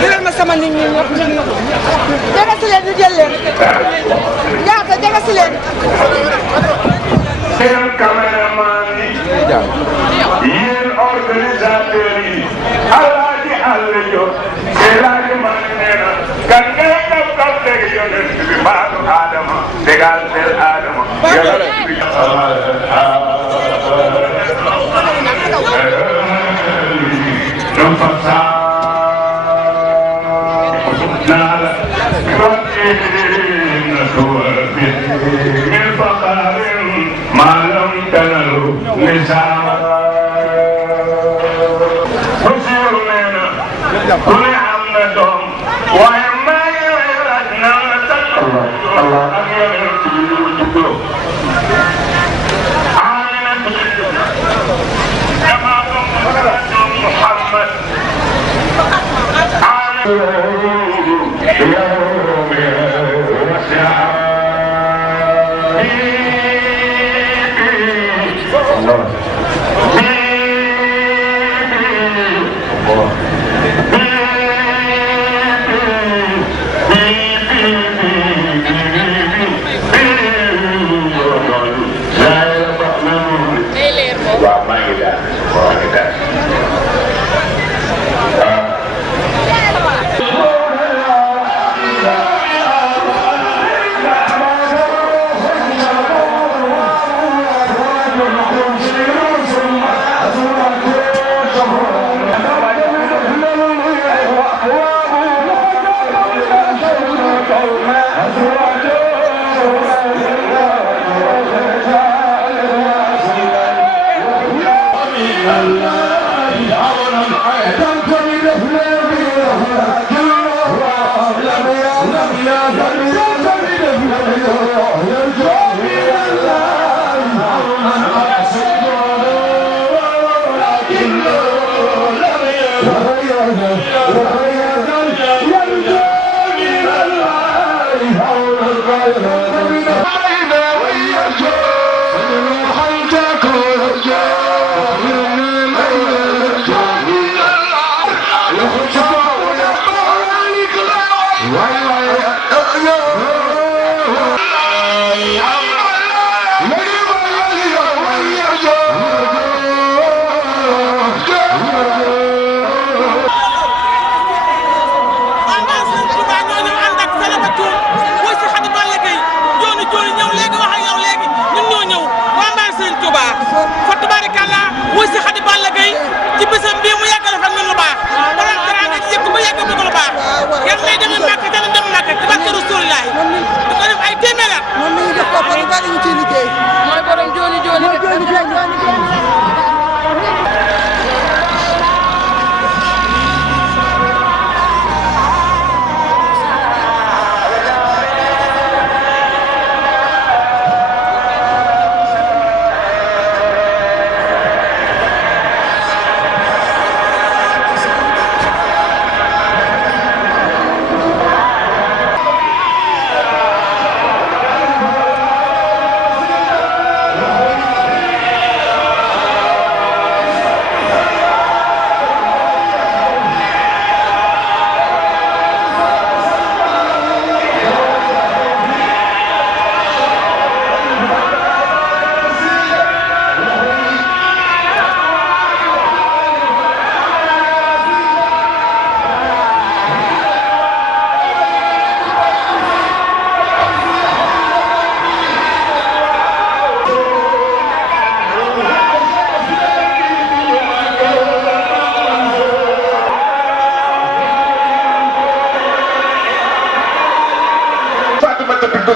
jëlal ma sama nit ñi ñëpp jege si leen ñu jël leen ñaata jege si leen. seen caméraman yi yéen organisateurs yi Alaaji Alla Diop Elaaji man nee na kan ngay kaw dégg yonent bi baatu Adama dégal sel Adama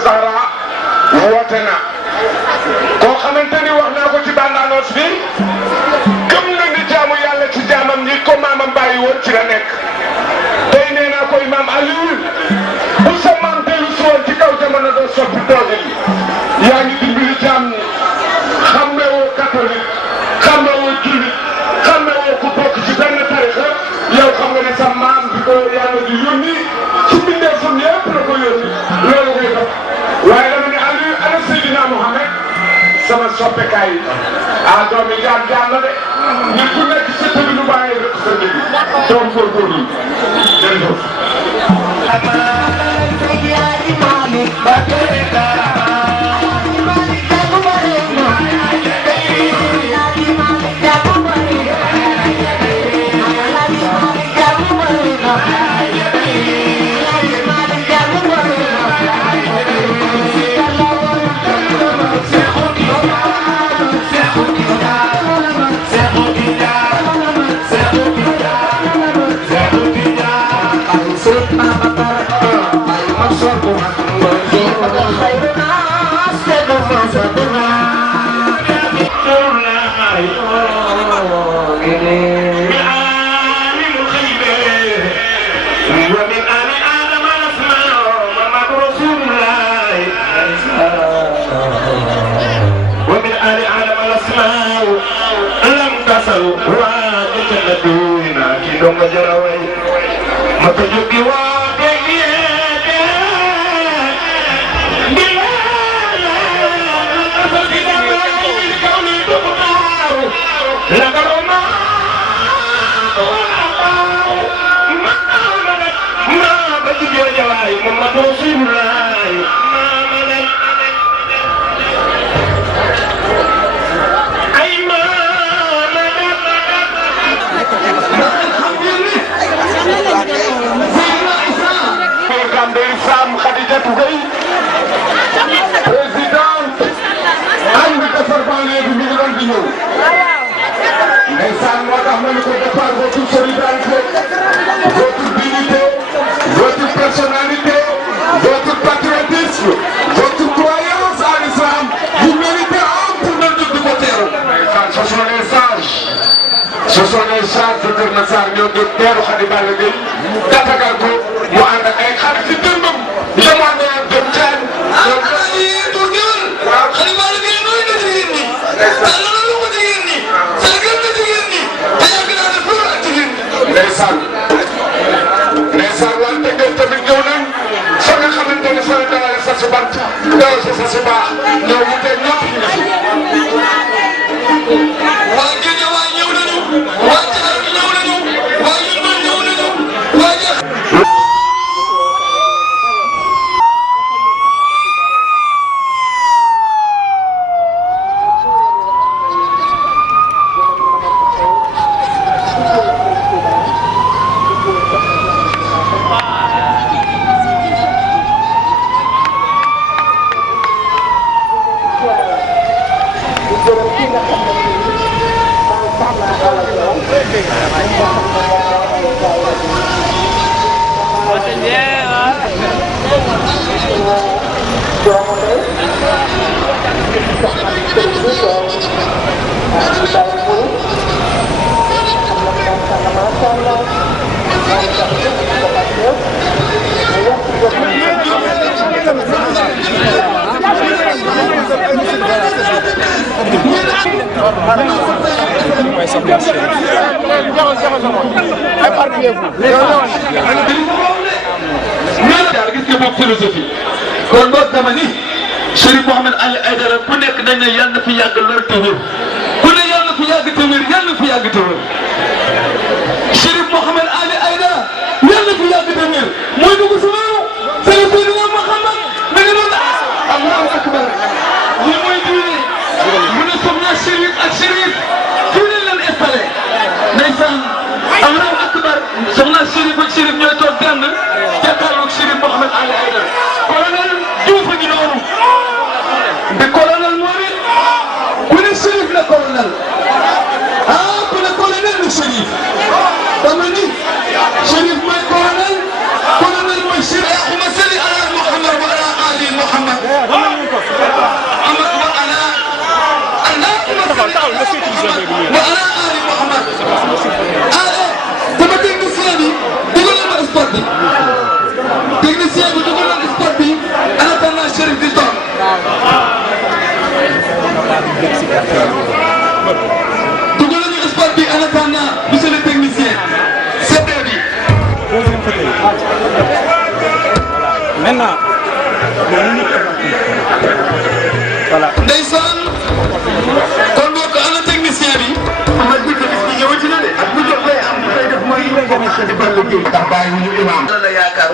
Zahra woote na koo xamante ni wax naa ko ci bande-annonce bi gëm na ni jaamu yàlla ci jaamam ñi ko maamam bàyyi woon ci la nekk tey nee naa ko Imam Aliou bu sa maam dellu si woon ci kaw jamono doo soppi doole yi yaa ngi dimbali jaam ñi xàmmewoo catholique xàmmewoo jullit xàmmewoo ku bokk ci benn tarixa yow xam nga ne sa maam bi ko yàlla di yónni ci mbindeefam yëpp la ko yónni loolu ngay def kaay ah doomi jaam jaam la de nit ku nekk sa tëbi lu bàyyi rek sa tëbi doom góorgóorlu jërëjëf philosophie kon boog dama ni Chérif Mouhamed Ali Aïdara ku nekk dañ ne yàlla na fi yàgg lool te wér ku ne yàlla na fi yàgg te wér yàlla na fi yàgg te wér Chérif Mouhamed Ali Aïdara yàlla na fi yàgg te wér mooy dugg si waaw sëriñ Seydina Mouhamed mi ngi doon Allahu akbar li mooy diine mu ne soxna Chérif ak Chérif fii lañ leen installé ndeysaan Allahu akbar soxna Chérif ak Chérif ñooy toog dend jàkkaarloog Chérif Mouhamed Ali Aïdara colonel Diouf a ngi noonu di colonel moom it ku ne Chérif la colonel ah ku ne colonel la Chérif dama ni Chérif mooy colonel colonel mooy Chérif allahumma salli ala Muhammad wa ala ali Muhammad wa ala ali Muhammad sama technicien bi dugalal ma sport bi technicien bi dugalal sport bi en attendant Chérif di toog dugalal ñu sport bi en attendant monsieur le technicien CD bi Maintenant, ndeysaan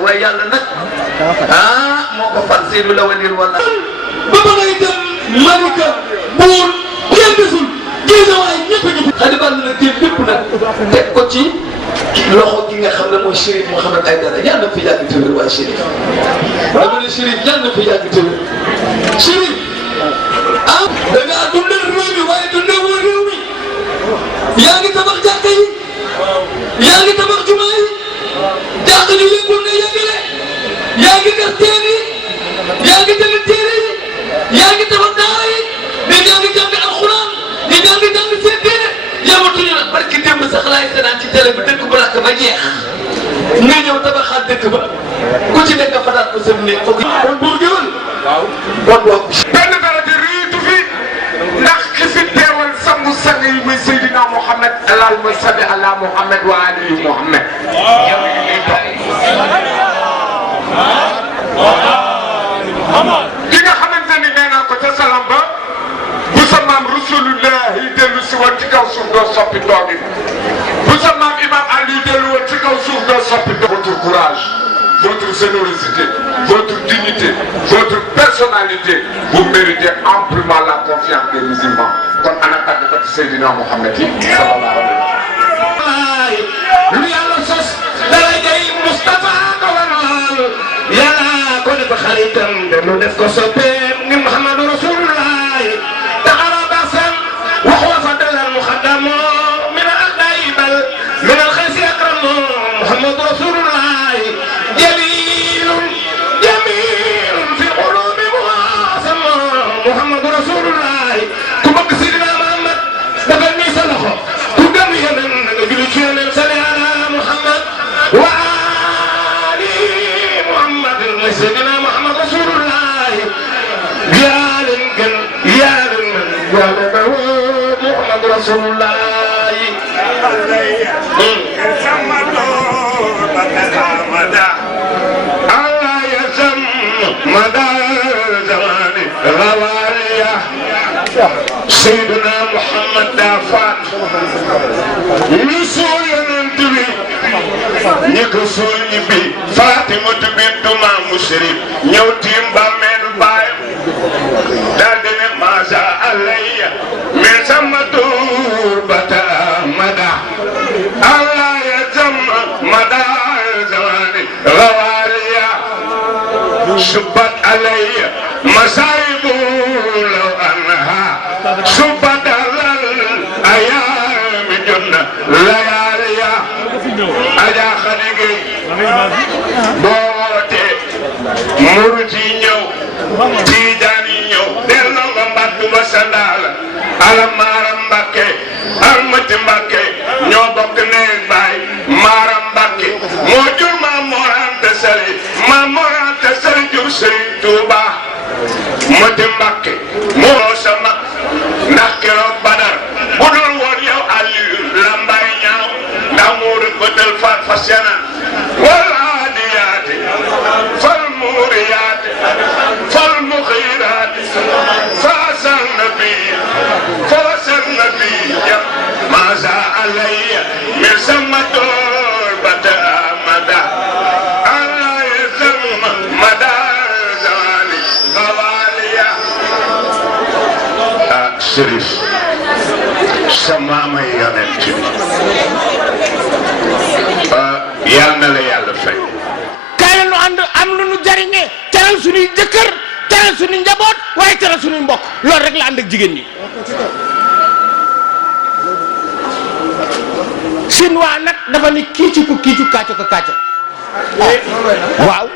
waaye yàlla nag moo ko fal Seydou Lawalil wala. ba ba ngay dem Malika Buur kenn desul Géejawaay ñëpp a ngi. Xadi Balla nag jël lépp nag teg ko ci loxo ki nga xam ne mooy Chérif Mouhamed Aïdara yàlla na fi yàgg te wér waaye Chérif. dama ne Chérif yàlla na fi yàgg te wér Chérif da ngaa dundal réew mi waaye dundal woo réew mi yaa ngi tabax jàkka yi yaa ngi tabax jumaa yi jàkka ñu yëngul ne yëngale yaa ngi gas teen yi yaa ngi tëgg téere yi yaa ngi tabax daara yi mais yaa ngi jàng alxuraan mais yaa ngi jàng seen téere yamatuñu nag barki démb sax laay seetaan ci télé bi dëkk bu lakk ba jeex nga ñëw tabaxaat dëkk ba ku ci nekk nga fataat ko sa néeg foog kon buur géwël waaw kon boog benn dara di riitu fi ndax ki fi teewal sangu sang yi muy Seydina Mouhamed allahumma salli ala Mouhamed wa ali Mouhamed ki nga xamante ni nee naa ko ca salam ba bu sa maam rasulullah yi dellu si woon ci kaw suuf doo soppi toogi bu sa maam imam Ali dellu woon ci kaw suuf doo soppi votre courage votre générosité votre dignité votre personnalité vous méritez amplement la confiance des musulmans kon ana tàggkat Seydina Mouhamed yi sallallahu alayhi wa sallam lu yàlla sos darajay Mustafa ko waral yàlla ko def xaritam de lu def ko soppeem ni Muhammadu Rasulullah taxara basan wax wa fadalan muxaddamo min al aqdai bal min al xaysi akramo Muhammadu Rasulullah jamilun jamilun fi qulubi muasam Muhammadu Rasulullah ku bëgg Seydina Muhammad dafa ni sa loxo ku gëm yeneen nga julli ci yeneen sali ala Muhammad wa ali Muhammad Seydina Muhammad Rasulullah yaa leen gën yaa leen mën yaa leen mën Muhammad Rasulullah Allah yasam madar zamani rawariya Seydina Muhammad Dafat ñu suul yonent bi ñi ko suul ñi bi Fatimatu bintu Maamu Sharif ñëw tiim bàmmeelu baayam daal di ne maasa alayya min sama turbata mada Allah ya sama mada zamani rawariya subat alayya masaibu law anha subat alal ayami junna layaliya aja xadige boo wootee murit yi ñëw tiijaan yi ñëw delloo nga mbàttu ba sandaala ala Maaram Mbàkke almati Mbàkke ñoo bokk neeg baay Maaram Mbàkke moo jur Maam Mor Anta Sali Maam Mor Anta Sali jur Sëriñ Tuuba mati Mbàkke moo sa mag ndax keroog Badar bu dul woon yow Aliyu lambay ñaaw ndax moo rek bëtal faat fas yana wal aadiyaati fal muuriyaati fal muxiiraati faasal nabi faasal nabi maasa alayya min sama tool bata amada Allah yasam madar zamani xawaaliya Chérif sa maamay yonent yal na la yàlla fay. kaay la ñu ànd am lu ñu jariñee teral suñuy jëkkër teral suñuy njaboot waaye teral suñuy mbokk loolu rek la ànd ak jigéen ñi. chinois nag dafa ni kiicu ko kiicu kàcco ko kàcco waaw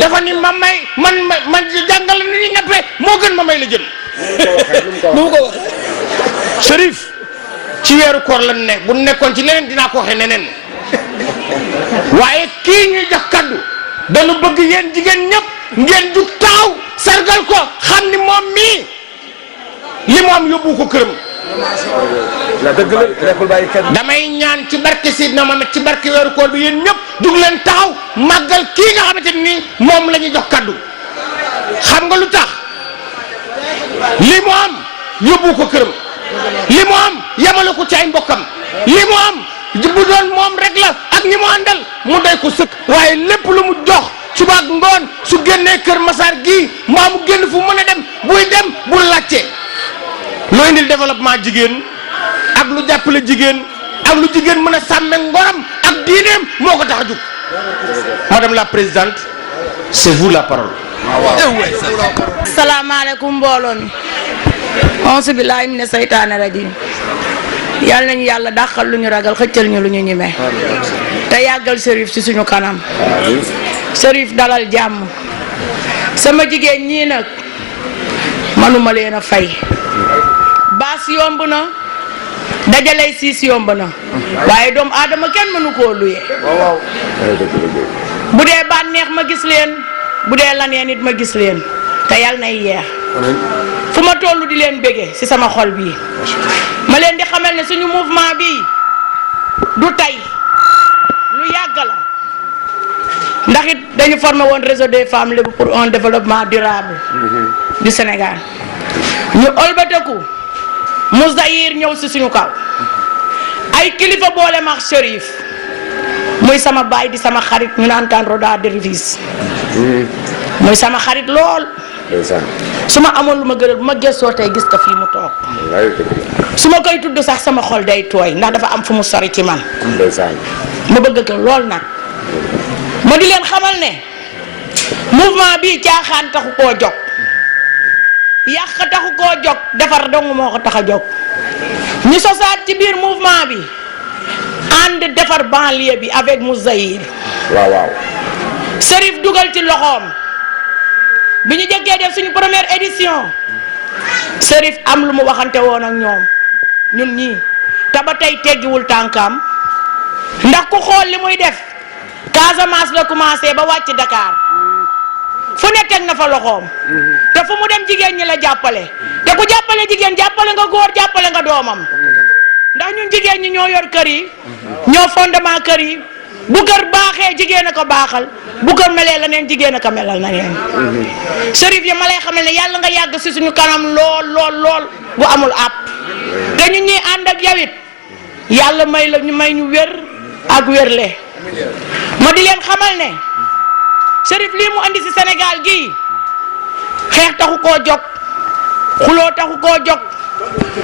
dafa ni ma may man jàngal ni ñuy ñeppee moo gën ma may la jën. nu mu ko waxee. Chérif ci weeru koor lan ne bu nekkoon ci leneen dinaa ko waxee neneen waaye kii ñuy jox kaddu dañu bëgg yéen jigéen ñëpp ngeen jug taxaw sargal ko xam ni moom mii li mu am yóbbu ko këram. la dëgg la nekkul bàyyi kenn. damay ñaan ci barke Seydina Mohamed ci barke weeru koor bi yéen ñëpp jug leen taxaw màggal kii nga xamante ni moom la ñuy jox kaddu xam nga lu tax li mu am yóbbu ko këram li mu am yamale ko ci ay mbokkam li mu am bu doon moom rek la ak ak ñi mu àndal mu doy ko sëkk waaye lépp lu mu jox suba ak ngoon su génnee Kër Massar gii mbaa mu génn fu mën a dem buy dem bu laajte loo indil développement jigéen ak lu jàppale jigéen ak lu jigéen mën a sàmme ngoram ak diineem moo ko tax a jug madame la présidente c'est vous la parole. salaamaaleykum mbooloo mi auzu billaahi mina seytaane rajiim yal nañu yàlla dàqal lu ñu ragal xëccal ñu lu ñu ñime te yàggal Cherif ci suñu kanam Cherif dalal jàmm sama jigéen ñii nag manuma leen a fay baas yomb na dajalay siis yomb na waaye doomu aadama kenn mënu koo luye bu dee bànneex ma gis leen bu dee laneen it ma gis leen te yàlla nay yeex fu ma tollu di leen bége ci sama xol bii ma leen di xamal ne suñu mouvement bii du tey lu yàgg la ndax it dañu formé woon réseau des femmes lébu pour un développement durable du Sénégal ñu ëlbateku Mousdahir ñëw ci suñu kaw ay kilifa boole ma Cherif muy sama baay di sama xarit ñu naan kan Roda Dervis muy sama xarit lool su ma amoon lu ma gënal bu ma gëstoo tey gis ko fii mu toog su ma koy tudd sax sama xol day tooy ndax dafa am fu mu sori ci man ma bëgg ko lool nag ma di leen xamal ne mouvement bii caaxaan taxu koo jóg yàq taxu koo jóg defar dong moo ko tax a jóg ñu sosaat ci biir mouvement bi ànd defar banlieue bi avec Mousdahir waaw Cherif dugal ci loxoom bi ñu jëkkee def suñu première édition Cherif am lu mu waxante woon ak ñoom ñun ñii te ba tey teggiwul tànkam ndax ku xool li muy def Casamance la commencé ba wàcc Dakar fu ne teg na fa loxoom te fu mu dem jigéen ñi la jàppale te ku jàppale jigéen jàppale nga góor jàppale nga doomam ndax ñun jigéen ñi ñoo yor kër yi ñoo fondement kër yi bu kër baaxee jigéen a ko baaxal bu kër melee la neen jigéen a ko melal na neen Cherif yi ma lay xamal ne yàlla nga yàgg ci suñu kanam lool bu amul àpp te ñun ñuy ànd ak yow it yàlla may la ñu may ñu wér ak wérle ma di leen xamal ne Cherif lii mu andi ci Sénégal gii xeex taxu koo jóg xuloo taxu koo jóg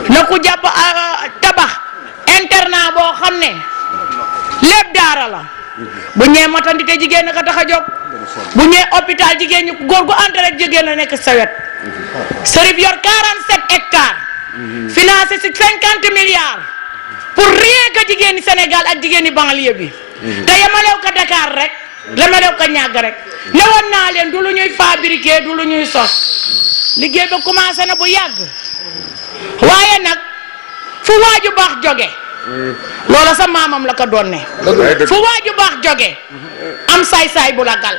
na ku jàpp tabax internat boo xam ne lépp daara la bu ñëwee maternité jigéen a ko tax a jóg bu ñëwee hôpital jigéen ñi góor gu ànd rek jigéen a nekk sa wet Cherif yor 47 hectares financé ci 50 milliards pour rien que jigéen ñi Sénégal ak jigéen ñi banlieue bi te yemalew ko Dakar rek yemalew ko ñàgg rek ne woon naa leen du lu ñuy fabriquer du lu ñuy sos liggéey ba commencé na bu yàgg waaye nag fu waaju baax jóge loola sa maamam la ko doon ne fu waaju baax jóge am saay-saay bu la gal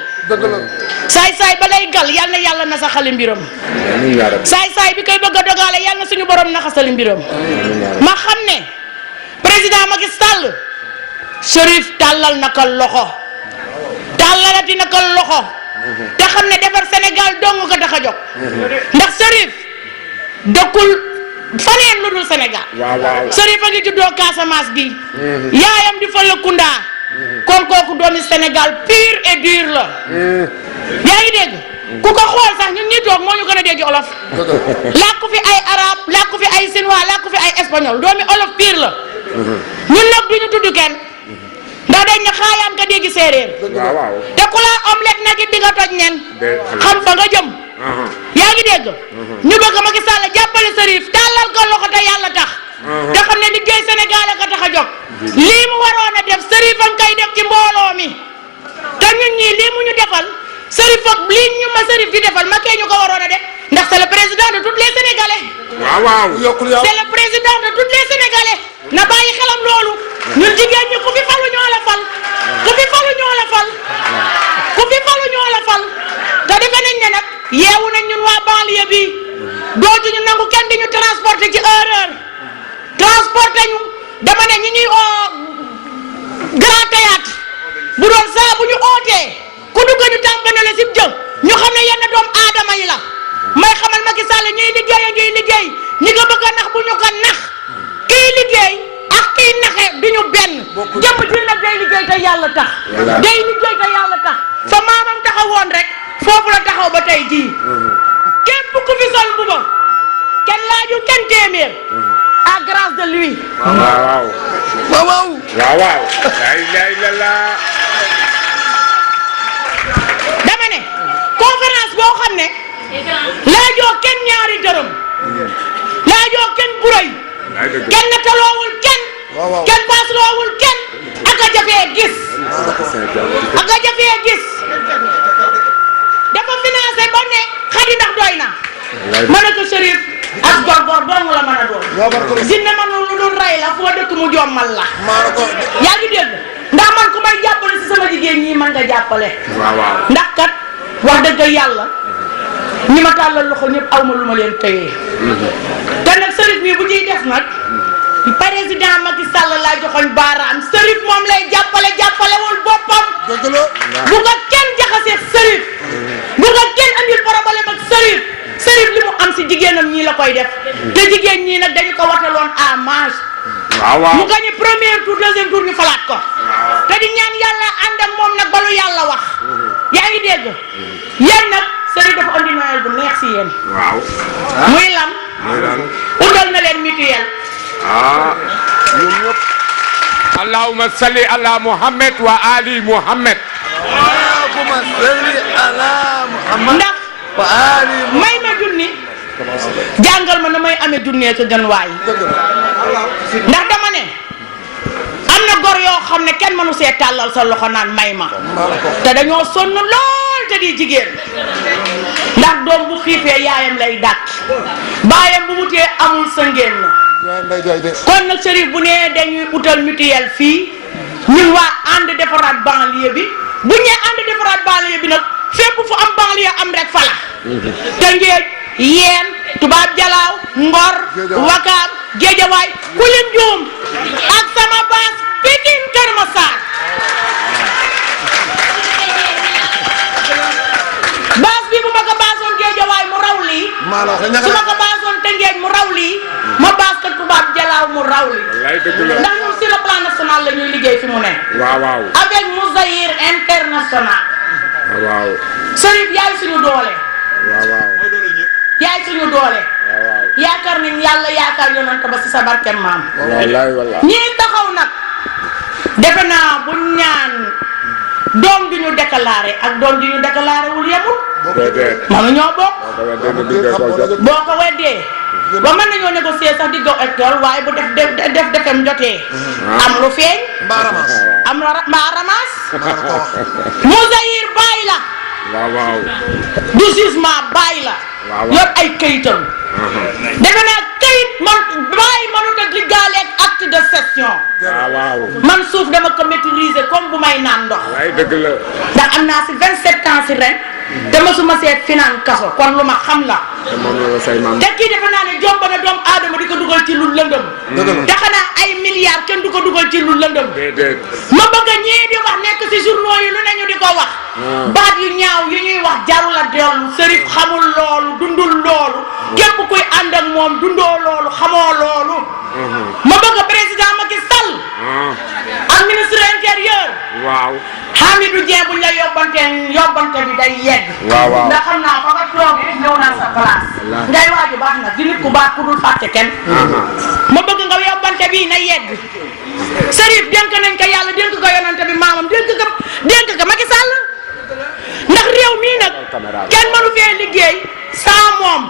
saay-saay ba lay gal yal na yàlla na sa xali mbiram saay-saay bi koy bëgg a dogaale yal na suñu borom na xasali mbiram ma xam ne président Macky Sall Cherif tàllal na ko loxo tàllalati na ko loxo te xam ne defar Sénégal dong ko tax a jóg ndax Cherif dëkkul faneen lu dul Sénégal Cherif a ngi juddoo Casamance bi yaayam di Falakunda kon kooku doomi Sénégal pur et dur la yaa ngi dégg ku ko xool sax ñun ñi toog moo ñu gën a dégg olof làkku fi ay arabe làkku fi ay chinois làkku fi ay espagnol doomi olof pur la ñun nag duñu tudd kenn ndax dañ ne xaayaam ka dégg séeréer te ku la omelette nag it di nga toj nen xam fa nga jëm yaa ngi dégg ñu bëgg Macky Sall jàppale Cherif tàllal ko loxo te yàlla tax te xam ne liggéey Sénégal ka tax a jóg lii mu waroon a def Cherif a koy def ci mbooloo mi te ñun ñii lii mu ñu defal Cherif ak lii ñu ma Cherif di defal Macky ñu ko waroon a def ndax c'est le président de tous les Sénégalais c'est le président de tous les Sénégalais na bàyyi xelam loolu ñun jigéen ñi ku fi falu ñoo la fal ku fi falu ñoo la fal ku fi falu ñoo la fal te defe nañ ne nag yeewu nañ ñun waa banlieue bi dootuñu nangu kenn di ñu transporter ci erreur transporter ñu dama ne ñi ñuy oo grand théâtre bu doon saa bu ñu ootee ku dugg ñu tàmpanale si jë ñu xam ne yenn doom aadama yi la may xamal Macky Sall ñuy liggéey a ngiy liggéey ñi nga bëgg a nax bu ñu ko nax kii liggéey ak kii naxe du ñu benn jëm ji nag day liggéey te yàlla tax day liggéey te yàlla tax fa maamam taxawoon rek foofu la taxaw ba tey jii képp ku fi sol mbuba kenn laaju kenn téeméer à grâce de lui waaw waaw waaw waaw waaw la ilaha illallah dama ne conférence boo xam ne laajoo kenn ñaari dërëm laajoo kenn buray kenn nataloowul kenn kenn paasloowul kenn ak a jafee gis dafa financé ba ne xadi ndax doy na ma ne ko Chérif ak gor dong la mën a doon jinne man lu dul rey la foo dëkk mu jommal la yaa ngi dégg ndax man ku may jàppale si sama jigéen ñi man nga jàppale ndax kat wax dëgg yàlla ñi ma tàllal loxo ñëpp aw ma lu ma leen tëyee te nag Chérif mi bu ciy def nag président Macky Sall laa joxoñ baaraam Chérif moom lay jàppalewul boppam bu ko kenn jaxasee Chérif bu ko kenn andil problème ak Chérif li mu am si jigéenam ñii la koy def te jigéen ñii nag dañu ko wataloon à marge mu gagné premier tour deuxième tour ñu falaat ko te di ñaan yàlla ànd ak moom nag balu yàlla wax yaa ngi dégg yéen nag Chérif dafa andi Noël bu neex si yéen muy lan utal na leen mutuelle allahumma salli ala Muhammad wa ali Muhammad ndax may ma junni jàngal ma na may amee junnee ko gën waay ndax dama ne am na gor yoo xam ne kenn mënu see tàllal sa loxo naan may ma te dañoo sonn lool te di jigéen ndax doom bu xiifee yaayam lay dàkk baayam bu wutee amul sa ngeen na kon nag Chérif bu nee dañuy utal mutuelle fii ñun waa ànd defaraat banlieue bi bu ñee ànd defaraat banlieue bi nag fépp fu am banlieue am rek fala te Ngéej Yeen Tubaab Jalaaw Ngor Wakaam Géejawaay ku lim juum ak sama baas Pikine Kër Massar baas bi bu ma ko baasoon Géejawaay mu raw lii su ma ko baasoon Tëngéej mu raw lii ma baas ko Tubaab Jalaaw mu raw lii ndax ñun sur le plan national la ñuy liggéey fi mu ne avec Moussaïr international Chérif yaay suñu doole yaay suñu doole yaakaar nañ yàlla yaakaar yonent ba si sa barke maam ñii taxaw nag defe naa bu ñaan doom bi ñu déclaré ak doom bi ñu déclaré wul yemul manu ñoo bokk boo ko weddee ba mën nañoo négocier sax di go école waaye bu defem jotee am lu feeñ am mbaa ramas Moussaïr bàyyi la du jugement bàyyi la yor ay kayitam defe naa kayit man bàyyi mënut a diggaale ak acte de cession man suuf dama ko maîtriser comme bu may naan ndox ndax am naa si 27 ans si ren te mosuma seet finaan kaso kon lu ma xam la te kii defe naa ne jomb na doomu aadama di ko dugal ci lu lëndëm te xanaa ay milliards kenn du ko dugal ci lu lëndëm ma bëgg ñii di wax nekk si journaux yi lu ne ñu di ko wax baat yu ñaaw yu ñuy wax jarul a dellu Chérif xamul loolu dundul loolu képp kuy ànd ak moom dundoo loolu xamoo loolu ma bëgg président Macky Sall ak ministre intérieur Hamidou Dieng buñ la yobbante bi day yegg ndax xam naa fa nga toog ñëw naa sa place ngay waaju baax na di nit ku baax ku dul fàtte kenn ma bëgg nga yobbante bi na yegg Chérif dénk nañ ko yàlla dénk ko yonante bi maamam dénk ko Macky Sall ndax réew mii nag kenn mënu fee liggéey sans moom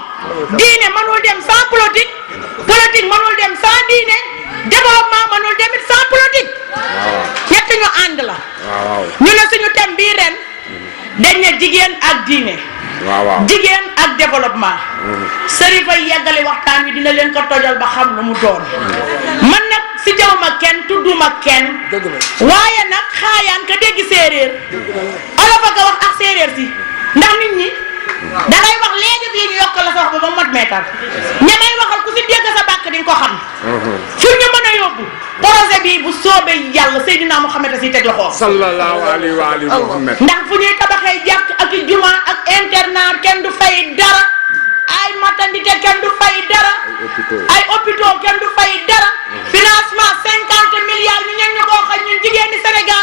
diine mënul dem sans politique mënul dem sans diine développement mënul demit sans politique ñett ñu ànd la ñu ne suñu thème bii ren dañ ne jigéen ak diine jigéen ak développement Chérif ay yeggali waxtaan wi dina leen ko tojal ba xam lu mu doon man nag si jawma kenn tudduma kenn waaye nag xaayaan ka dégg séeréer olof a ko wax ak séeréer si ndax nit ñi dangay wax léegi fii ñu yokk la sa wax ba ba mot meetar ña ngay waxal ku si dégg sa bàkk di nga ko xam fi ñu mën a yóbbu projet bi bu soobee yàlla Seydina Mouhamed a si teg loxo sallallahu alayhi wa alihi Muhammad ndax fu ñuy tabaxee jàkk ak i juma ak internat kenn du fay dara ay maternité kenn du fay dara ay hôpitaux kenn du fay dara financement 50 milliards ñu ñen ñu koo xam ñun jigéen ñi Sénégal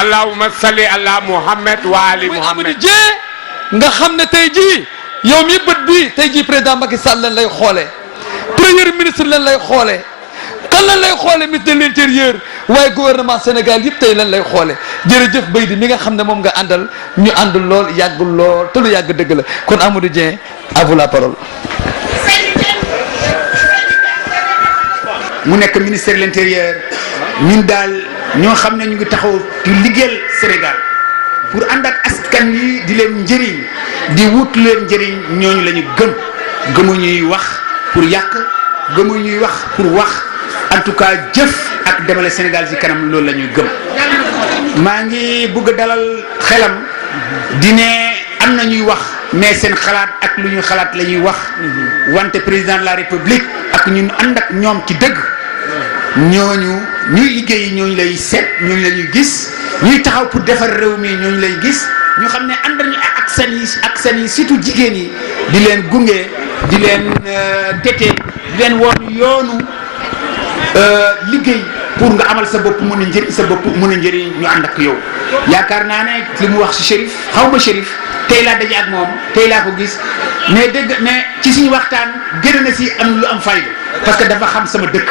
allahumma salli ala Muhammad wa ali muy Muhammad. Amady Dieng nga xam ne tey jii yow mi bët bii tey jii président Macky Sall lan lay xoolee premier ministre lan lay xoolee kan lan lay xoolee ministre de l'intérieur waaye gouvernement Sénégal yëpp tey lan lay xoolee jërëjëf bay di mi nga xam ne moom nga àndal ñu ànd lool yàggul lool te lu yàgg dëgg la kon Amadou Dieng à vous la parole. mu nekk ministère de l'intérieur ñun daal ñoo xam ne ñu ngi taxaw di liggéeyal Sénégal pour ànd ak askan yi di leen njëriñ di wut leen njëriñ ñooñu la ñu gëmuñuy wax pour yàq gëmuñuy wax pour wax en tout cas jëf ak demale Sénégal ci kanam loolu la ñuy gëm. maa ngi bëgg a dalal xelam di ne am na ñuy wax mais seen xalaat ak lu ñuy xalaat la ñuy wax wante président de la République ak ñun ànd ak ñoom ci dëgg ñooñu ñuy liggéey ñooñu lay seet ñooñu la ñuy gis ñuy taxaw pour defar réew mi ñooñu lay gis ñu xam ne ànd nañu ak seen yi surtout jigéen yi di leen gunge di leen tete di leen woon yoonu liggéey pour nga amal sa bopp mën a njëriñ sa bopp mën a njëriñ ñu ànd ak yow yaakaar naa ne li mu wax si Chérif xaw ma Chérif tey laa daje ak moom tey laa ko gis mais dëgg mais ci suñu waxtaan gën na si am lu am fayda parce que dafa xam sama dëkk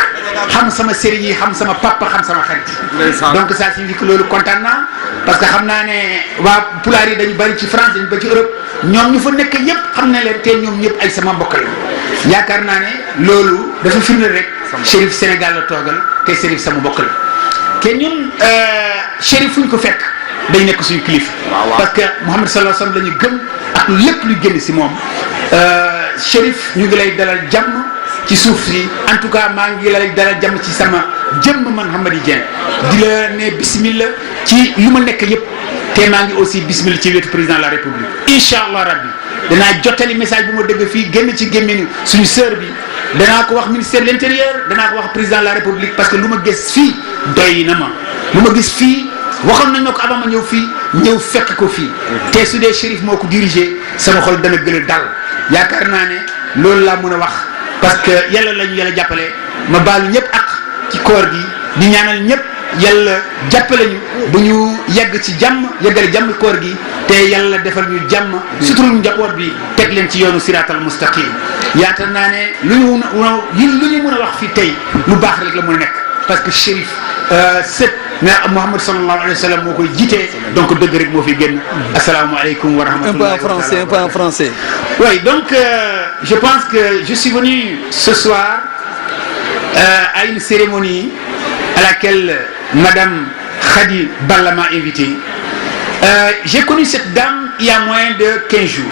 xam sama sëriñ yi xam sama papa xam sama xarit donc ça signifie que loolu kontaan naa parce que xam naa ne waa pulaar yi dañu bari ci France dañu bari ci Europe ñoom ñu fa nekk yëpp xam na leen te ñoom ñëpp ay sama mbokk la yaakaar naa ne loolu dafa firnde rek Chérif Sénégal la toogal te Chérif sama mbokk la te ñun Chérif fu ñu ko fekk day nekk suñu kilifa parce que Muhammad sallallahu alayhi wa sallam la ñu gëm ak lépp luy génn si moom Chérif ñu ngi lay dalal jàmm ci suuf si en tout cas maa ngi lay dalal jàmm ci sama jëmm man Hamady Dieng di la ne bismillah ci lu ma nekk yëpp te maa ngi aussi bismillah ci wetu président de la République incha allah rabbi danaa jottali message bu ma dëgg fii génn ci gémminu suñu sœur bi danaa ko wax ministère de l'intérieur danaa ko wax président de la République parce que lu ma gis fii doy na ma lu ma gis fii waxoon nañ ma ko avant ma ñëw fii ñëw fekk ko fii te su dee Chérif moo ko dirigé sama xol dana gën a dal yaakaar naa ne loolu laa mën a wax parce que yàlla la ñu yàlla jàppale ma baalu ñëpp ak ci koor gi di ñaanal ñëpp yàlla jàppale ñu bu ñu yegg ci jàmm yeggale jàmm koor gi te yàlla defal ñu jàmm sutul ñu njaboot bi teg leen ci yoonu siratal mustaqim yaakaar naa ne lu ñu mën a wax fii tey lu baax rek la mën a nekk parce que Chérif sët na Muhammad sallallahu alayhi wa sallam moo koy jiite donc dëgg rek moo fi génn asalaamaaleykum wa rahmatullahi un peu en français. Oui, donc je pense que je suis venu ce soir à une cérémonie à laquelle Madame Khady Balla m'a invité. J'ai connu cette dame il y a moins de 15 jours.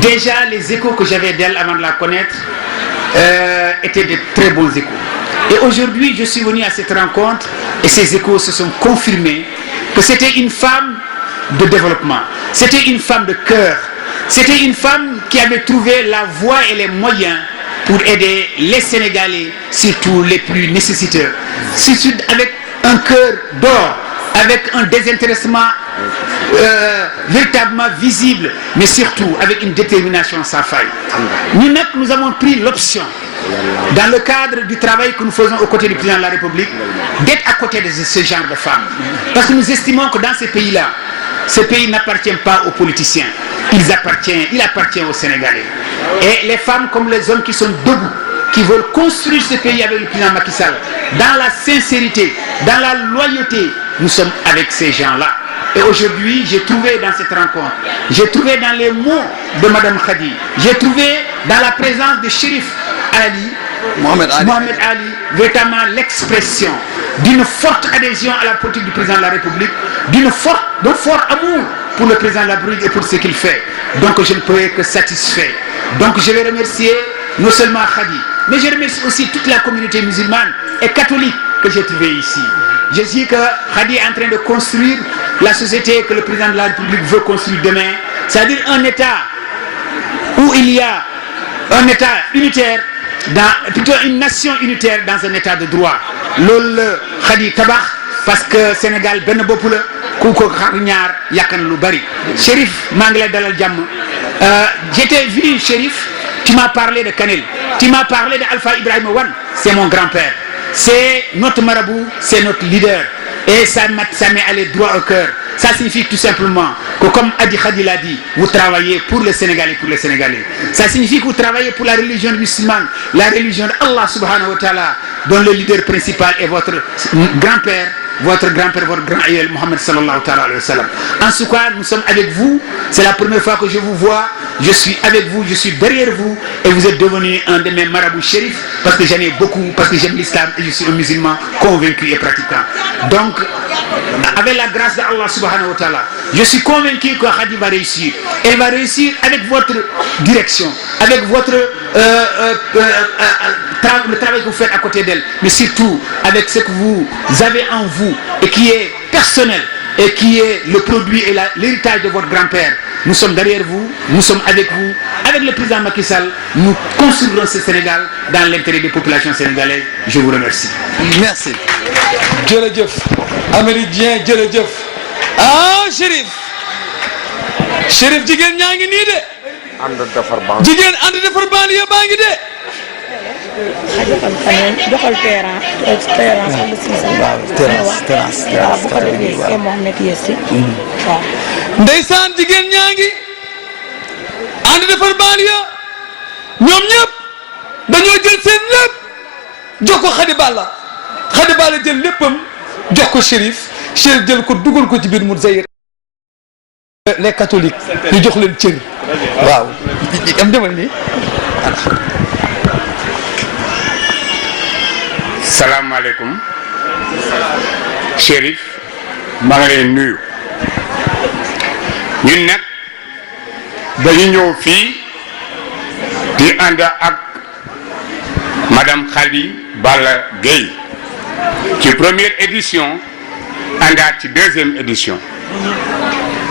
Déjà, les échos que j'avais d'elle avant de la connaître étaient de très bons échos. Et aujourd'hui, je suis venu à cette rencontre et ces échos se sont confirmés que c'était une femme de développement, c'était une femme de cœur, c'était une femme qui avait trouvé la voie et les moyens pour aider les Sénégalais, surtout les plus nécessiteux, surtout avec un cœur d'or, avec un désintéressement véritablement visible, mais surtout avec une détermination sans faille. Nous avons pris l'option, dans le cadre du travail que nous faisons aux côtés du président de la République, d'être à côté de ce genre de femmes. Parce que nous estimons que dans ces pays-là, ce pays n'appartient pas aux politiciens, il appartient aux Sénégalais. Et les femmes comme les hommes qui sont debout, qui veulent construire ce pays avec le président Macky Sall, dans la sincérité, dans la loyauté, nous sommes avec ces gens-là. Et aujourd'hui, j'ai trouvé dans cette rencontre, j'ai trouvé dans les mots de Madame Khady, j'ai trouvé dans la présence de Chérif Ali, Mohamed Ali, véritablement l'expression d'une forte adhésion à la politique du président de la République, d'un fort amour pour le président de la République et pour ce qu'il fait. Donc je ne peux être que satisfait. Donc je vais remercier non seulement Khady, mais je remercie aussi toute la communauté musulmane et catholique que j'ai trouvée ici. Je dis que Khady est en train de construire la société que le président de la République veut construire demain, c'est-à-dire un État où il y a un État unitaire, plutôt une nation unitaire dans un État de droit. Loolu Khady tabax parce que Sénégal benn bopp la ku ko xar ñaar yàq na lu bari. Chérif maa ngi lay dalal jàmm. J'étais venu Chérif, tu m'as parlé de Kanel, tu m'as parlé de Alpha Ibrahima Wane, c'est mon grand-père, c'est notre marabout, c'est notre leader. et ça m'est allé droit au cœur. Ça signifie tout simplement que, comme Adi Khadi l'a dit, vous travaillez pour les Sénégalais, pour les Sénégalais. Ça signifie que vous travaillez pour la religion musulmane, la religion d'Allah subhanahu wa ta'ala, dont le leader principal est votre grand-père, votre grand aïeul, Mohammed sallallahu alayhi wa sallam. En ce cas, nous sommes avec vous. C'est la première fois que je vous vois. Je suis avec vous, je suis derrière vous. Et vous êtes devenu un de mes marabouts shérifs parce que j'en ai beaucoup, parce que j'aime l'islam et je suis un musulman convaincu et pratiquant. Donc, avec la grâce d'Allah subhanahu wa ta'ala, je suis convaincu que Khadi va réussir. Elle va réussir avec votre direction, avec votre le travail que vous faites à côté d'elle, mais surtout avec ce que vous avez en vous et qui est personnel et qui est le produit et l'héritage de votre grand-père. Nous sommes derrière vous, nous sommes avec vous. Avec le président Macky Sall, nous construirons ce Sénégal dans l'intérêt des populations sénégalaises. Je vous remercie. Merci. jërëjëf Américain jërëjëf ah Chérif jigéen ñaa ngi nii de. ànd defar baax. jigéen ànd defar banlieue baa ngi de. doxal terrasse. Ndeysaan jigéen ñaa ngi ànd defar banlieue ñoom ñëpp dañoo jël seen lépp jox ko Khady Balla jël léppam jox ko Chérif jël ko dugal ko ci biir Mouzayir les catholiques ñu jox leen cër waaw am demal ni salaamaaleykum Chérif maa ngi lay nuyu ñun nag dañu ñëw fii di ànd ak madame Khady Balla Gueye ci première édition àndaat ci deuxième édition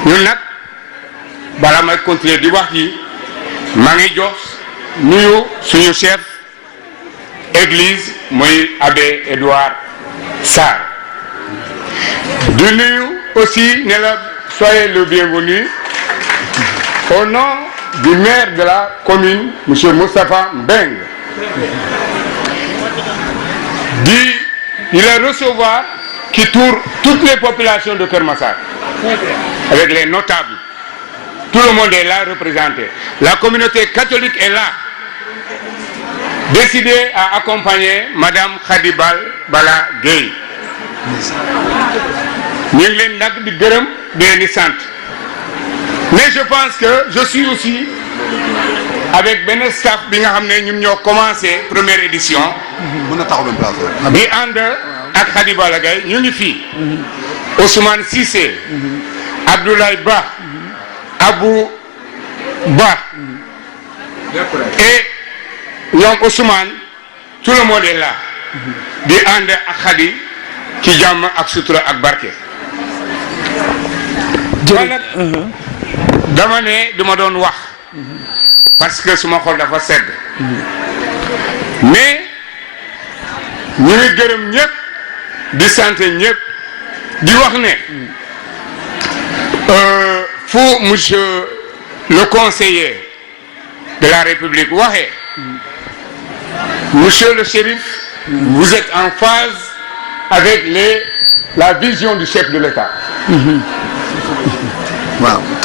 ñun nag bala may continuer di wax ji maa ngi jox nuyu suñu chef église muy abbé Edouard Sarr di nuyu aussi ne la soyez le bienvenu au nom du maire de la commune monsieur Moustapha Mbeng di le recevoir qui tourne toutes les populations de Keur Massar avec les notables. Tout le monde est là représenté. La communauté catholique est là, décidée à accompagner madame Khady Balla Gueye. ñu ngi leen nag di gërëm di leen di sant mais je pense que je suis aussi avec benn staff bi nga xam ne ñun ñoo commencé première édition. mën a taxaw benn place bi ànd ak Khady Balla Gueye ñu ngi fii Ousmane Cissé Abdoulaye Ba Abou Ba et ñoom Ousmane tout le monde est là di ànd ak Khady ci jàmm ak sutura ak barke. dama ne duma doon wax parce que suma xol dafa sedd mais ñu ngi gërëm ñëpp di sant ñëpp di wax ne fu monsieur le conseiller de la République waxee monsieur le shérif vous êtes en phase avec la vision du chef de l'État.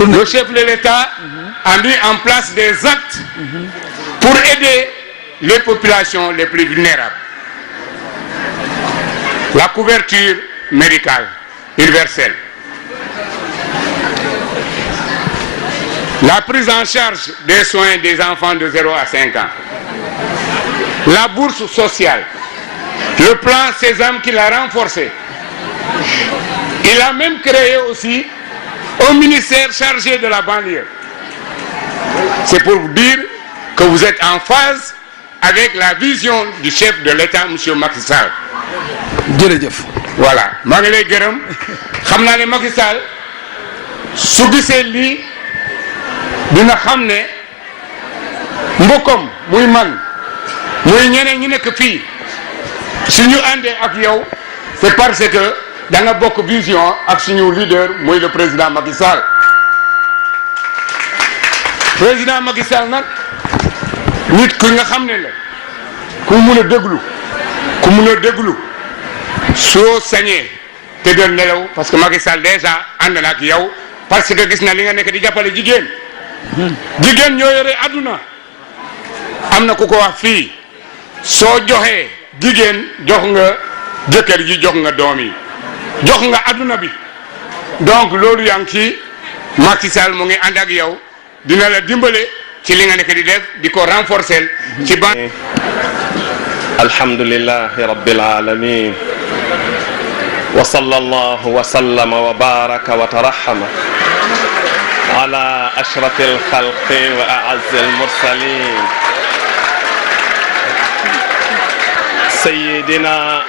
Le chef de l'État a mis en place des actes pour aider les populations les plus vulnérables. La couverture médicale universelle. La prise en charge des soins des enfants de 0 à 5 ans. La bourse sociale. Le plan Sésame qu'il a renforcé. Il a même créé aussi un ministère chargé de la banlieue. C'est pour vous dire que vous êtes en phase avec la vision du chef de l'État, M. Macky Sall. jërëjëf. Voilà maa ngi lay gërëm xam naa ne Macky Sall su gisee lii dina xam ne mbokkam muy man muy ñeneen ñi nekk fii suñu àndee ak yow c'est parce que da nga bokk vision ak suñu leader muy le président Macky Sall. Président Macky Sall nag nit ku nga xam ne la ku mun a déglu soo sañee te doon nelaw parce que Macky Sall déjà ànd na ak yow parce que gis na li nga nekk di jàppale jigéen jigéen ñoo yore adduna am na ku ko wax fii soo joxee jigéen jox nga jëkkër ji jox nga doom yi jox nga adduna bi donc loolu yaa ngi ci Macky Sall mu ngi ànd ak yow dina la dimbale ci li nga nekk di def di ko renforcer ci ban alhamdulillahi rabbil alamin wa sallallahu wa sallama wa baraka wa tarahama ala ashrafil khalqi wa a'azzil mursalin sayyidina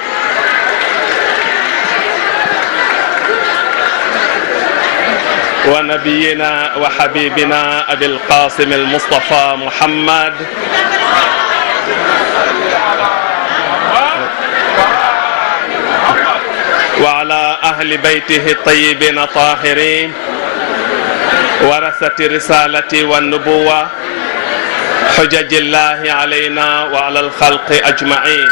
ونبينا وحبيبنا أبي القاسم المصطفى محمد وعلى أهل بيته الطيبين الطاهرين ورثة الرسالة والنبوة حجج الله علينا وعلى الخلق أجمعين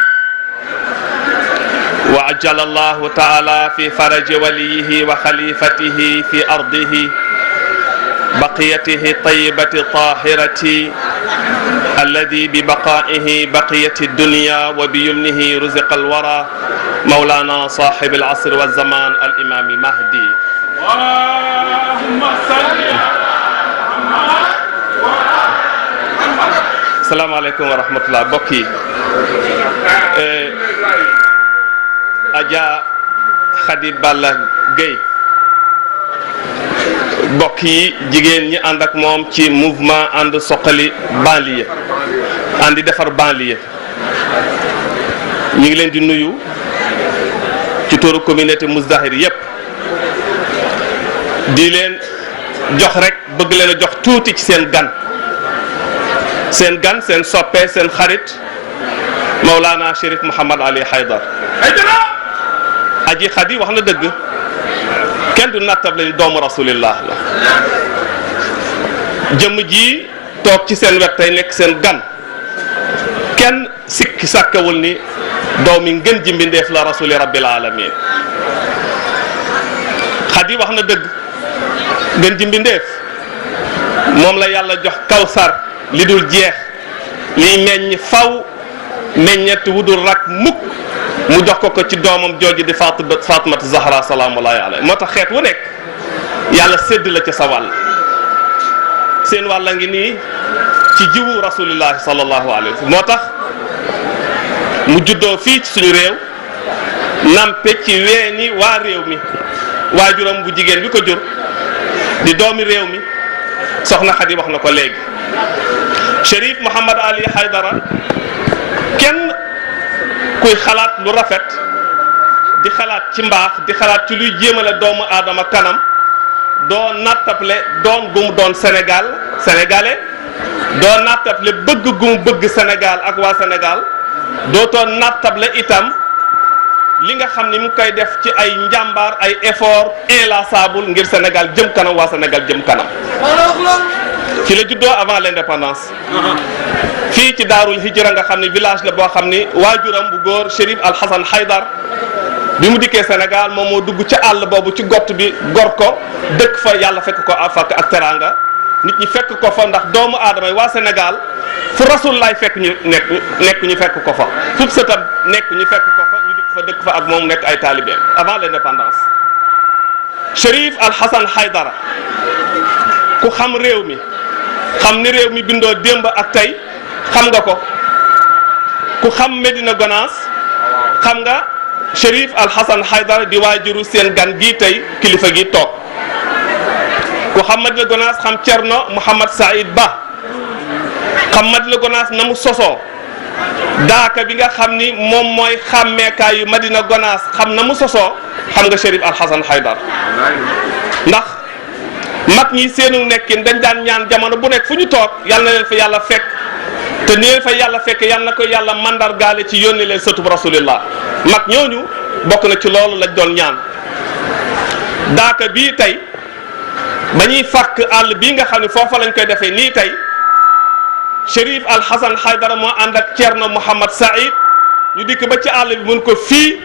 وعجل الله تعالى في فرج وليه وخليفته في أرضه بقيته الطيبة الطاهرة الذي ببقائه بقية الدنيا وبيمنه رزق الورى مولانا صاحب العصر والزمان الإمام المهدي السلام عليكم ورحمة الله بكي Adja Khady Balla Gueye mbokk yi jigéen ñi ànd ak moom ci mouvement ànd soqali banlieue àndi defar banlieue ñu ngi leen di nuyu ci turu communauté Mousdahir yépp di leen jox rek bëgg leen a jox tuuti ci seen gan seen soppe seen xarit Mawlana Chérif Mouhamad Ali Haydar Aji Khady wax na dëgg kenn du nattab leen doomu rasulillah la jëmm ji toog ci seen wet tey nekk seen gan kenn sikki sàkkawul ni doomi ngën ji mbindeef la rasuli rabbil alamin Khady wax na dëgg ngën ji mbindeef moom la yàlla jox kawsar li dul jeex liy meññ faw meññet wudul rak mukk mu jox ko ci doomam jooju di Fatimatu Zahra salaamullahi alayha moo tax xeet wu nekk yàlla sédd la ca sa wàll seen wàll ngi nii ci jiwu rasulillahi sallallahu alayhi wa sallam moo tax mu juddoo fii ci suñu réew nampe ci weeni waa réew mi waajuram bu jigéen bi ko jur di doomi réew mi soxna Khady wax na ko léegi Chérif Mouhamad Ali Haydara kenn kuy xalaat lu rafet di xalaat ci mbaax di xalaat ci luy jéemale doomu aadama kanam doo nattable doon gu mu doon sénégalais doo nattable bëgg gu mu bëgg Sénégal ak waa Sénégal dootoo nattable itam li nga xam ni mu koy def ci ay njàmbaar ay effort inlassable ngir Sénégal jëm kanam waa Sénégal jëm kanam ci la juddoo avant l'indépendance fii ci Daarul Hijra nga xam ne village la boo xam ni waajuram bu góor Chérif Al Hassan Haydar bi mu dikkee Sénégal moom moo dugg ci àll boobu ci gott bi gor ko dëkk fa yàlla fekk ko fakk ak teranga nit ñi fekk ko fa ndax doomu aadama yi waa Sénégal fu Rasulullah fekk ñu nekk ñu fekk ko fa fu sëtam nekk ñu fekk ko fa ñu dikk fa dëkk fa ak moom nekk ay taalibeem avant l'indépendance Chérif Al Hassan Haydara ku xam réew mi xam ni réew mi bindoo démb ak tey xam nga ko ku xam Medina Gonaas xam nga Chérif Al Hassan Haydara di waajuru seen gan gii tey kilifa gi toog ku xam Medina Gonaas xam Cerno Mouhamad Saïd Ba xam Medina Gonaas na mu sosoo daaka bi nga xam ni moom mooy xàmmeekaayu Medina Gonaas xam na mu sosoo xam nga Chérif Al Hassan Haydara ndax mag ñi seenu nekkin dañ daan ñaan jamono bu nekk fu ñu toog yal na leen fa yàlla fekk te ni leen fa yàlla fekk yal na ko yàlla mandargaale ci yónni leen sëtub rasulillah mag ñooñu bokk na ci loolu lañ doon ñaan daaka bii tey ba ñuy fàkk àll bii nga xam ne foofa lañ koy defee nii tey Chérif Al Hassan Haydara moo ànd ak Cerno Mouhamad Saïd ñu dikk ba ci àll bi mun ko fii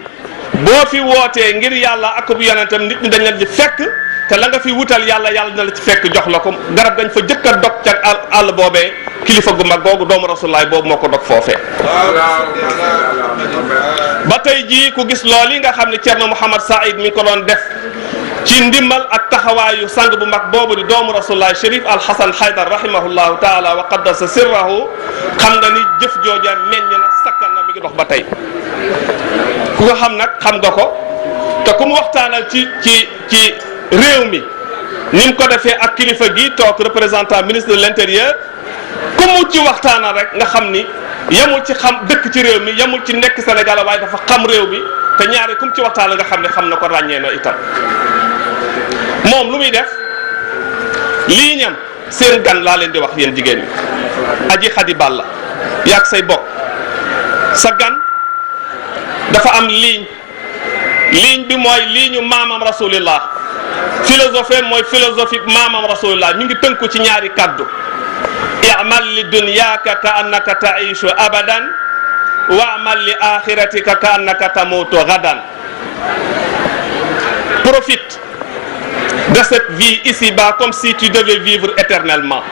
boo fi wootee ngir yàlla ak bu yonentam nit ñi dañ la ci fekk te la nga fi wutal yàlla yàlla na la ci fekk jox la ko garab dañ fa jëkk a dog ca àll boobee kilifa gu mag googu doomu rasulaay boobu moo ko dog foofee. ba tey jii ku gis loolu yi nga xam ne Thierno Mouhamed Saïd mi ngi ko doon def ci ndimbal ak taxawaayu sang bu mag boobu di doomu rasulaay Chérif Al Hassan Haydar rahimahullahu taala wa qaddasa sirrahu xam nga ni jëf jooja meññ na sakkan na mi ngi dox ba tey ku nga xam nag xam nga ko te ku mu waxtaanal ci réew mi ni mu ko defee ak kilifa gi toog représentant ministre de l'intérieur ku mu ci waxtaanal rek nga xam ni yemul ci xam dëkk ci réew mi yemul ci nekk Sénégal waaye dafa xam réew mi te ñaare ku mu ci waxtaanal nga xam ne xam na ko ràññee na itam moom lu muy def lii ñam seen gan laa leen di wax yéen jigéen ñi aji xadi balla yaag say bokk sa gan dafa am ligne bi mooy ligne maamam rasulillah philosophie mooy philosophie maamam rasulillah ñu ngi tënku ci ñaari kaddu i'mal li dunyaaka ka annaka ta'ishu abadan wa'mal li akhiratika ka annaka tamutu gadan. Profite de cette vie ici-bas comme si tu devais vivre éternellement,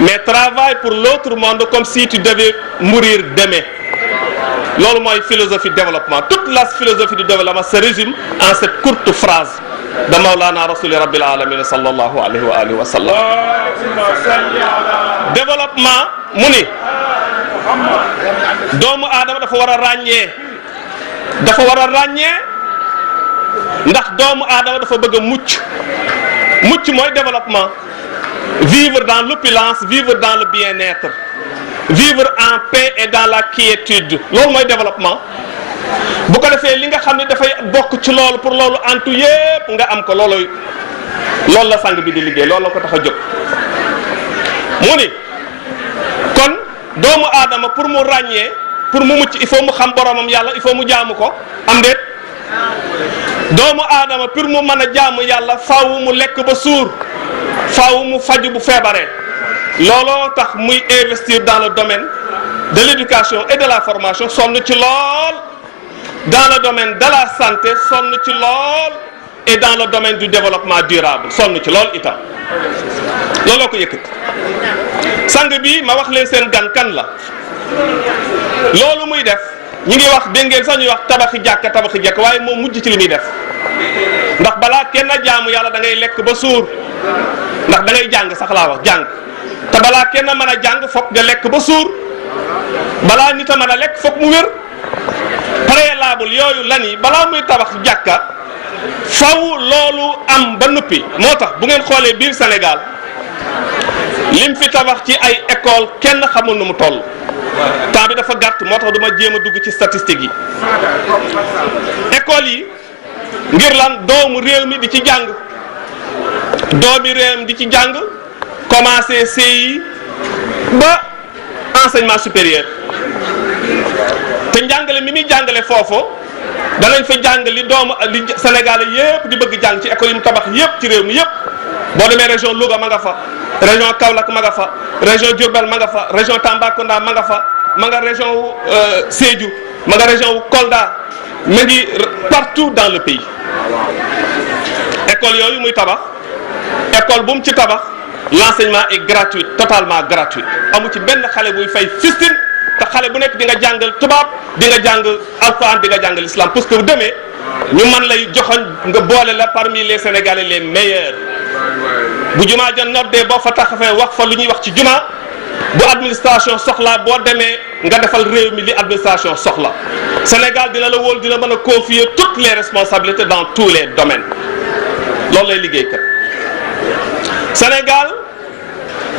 mais travaille pour l'autre monde comme si tu devais mourir demain. loolu mooy philosophie développement. Toute la philosophie du développement se résume en cette courte phrase de Mawlana Rasuli Rabbil Alamin sallallahu alayhi wa alihi wa sallam. Développement mu ni doomu aadama dafa war a ràññee ndax doomu aadama dafa bëgg a mucc mooy développement. Vivre dans l'opulence, vivre dans le bien-être, vivre en paix et dans la quiétude loolu mooy développement. bu ko defee li nga xam ne dafay bokk ci loolu pour loolu antu yépp nga am ko loolu la sang bi di liggéey loolu la ko tax a jóg. mu ni kon doomu aadama pour mu ràññee pour mu mucc il faut mu xam boromam yàlla il faut mu jaamu ko am déet. doomu aadama pour mu mën a jaamu yàlla faaw mu lekk ba suur faaw mu faju bu feebaree looloo tax muy investir dans le domaine de l'éducation et de la formation sonn ci lool. Dans le domaine de la santé sonn ci lool et dans le domaine du développement durable sonn ci lool itam looloo ko yëkkati sang bi ma wax leen seen gan kan la loolu muy def ñi ngi wax dégg ngeen sax ñuy wax tabaxi jàkka waaye moom mujj ci li muy def ndax balaa kenn jaamu yàlla da ngay lekk ba suur ndax da ngay jàng sax laa wax jàng te balaa kenn mën a jàng foog nga lekk ba suur balaa nit a mën a lekk foog mu wér. préalable yooyu lan yi balaa muy tabax jàkka faw loolu am ba noppi moo tax bu ngeen xoolee biir Sénégal lim fi tabax ci ay école kenn xamul nu mu toll temps bi dafa gàtt moo tax duma jéem a dugg ci statistiques yi école yi ngir lan doomu réew mi di ci jàng doomi réew mi di ci jàng commencé CI ba enseignement supérieur te njàngale mi muy jàngale foofu danañ fa jàng li Sénégal yépp di bëgg jàng ci école yi mu tabax yépp ci réew mi yépp boo demee région Louga ma nga fa région Kaolack ma nga fa région Diourbel ma nga fa région Tambacounda ma nga fa ma nga région wu Sédhiou ma nga région wu Kolda ma ngi partout dans le pays. école yooyu muy tabax école bu mu ci tabax l'enseignement est gratuit totalement gratuit amu ci benn xale buy fay fistine. te xale bu nekk di nga jàngal tubaab di nga jàng alxuraan di nga jàngal islam parce que bu demee ñu man lay joxoñ nga boole la parmi les sénégalais les meilleurs bu jumaa ja noddee boo fa taxafee wax fa lu ñuy wax ci jumaa bu administration soxla boo demee nga defal réew mi li administration soxla Sénégal dina la wóolu dina mën a confier toutes les responsabilités dans tous les domaines loolu lay liggéey kat Sénégal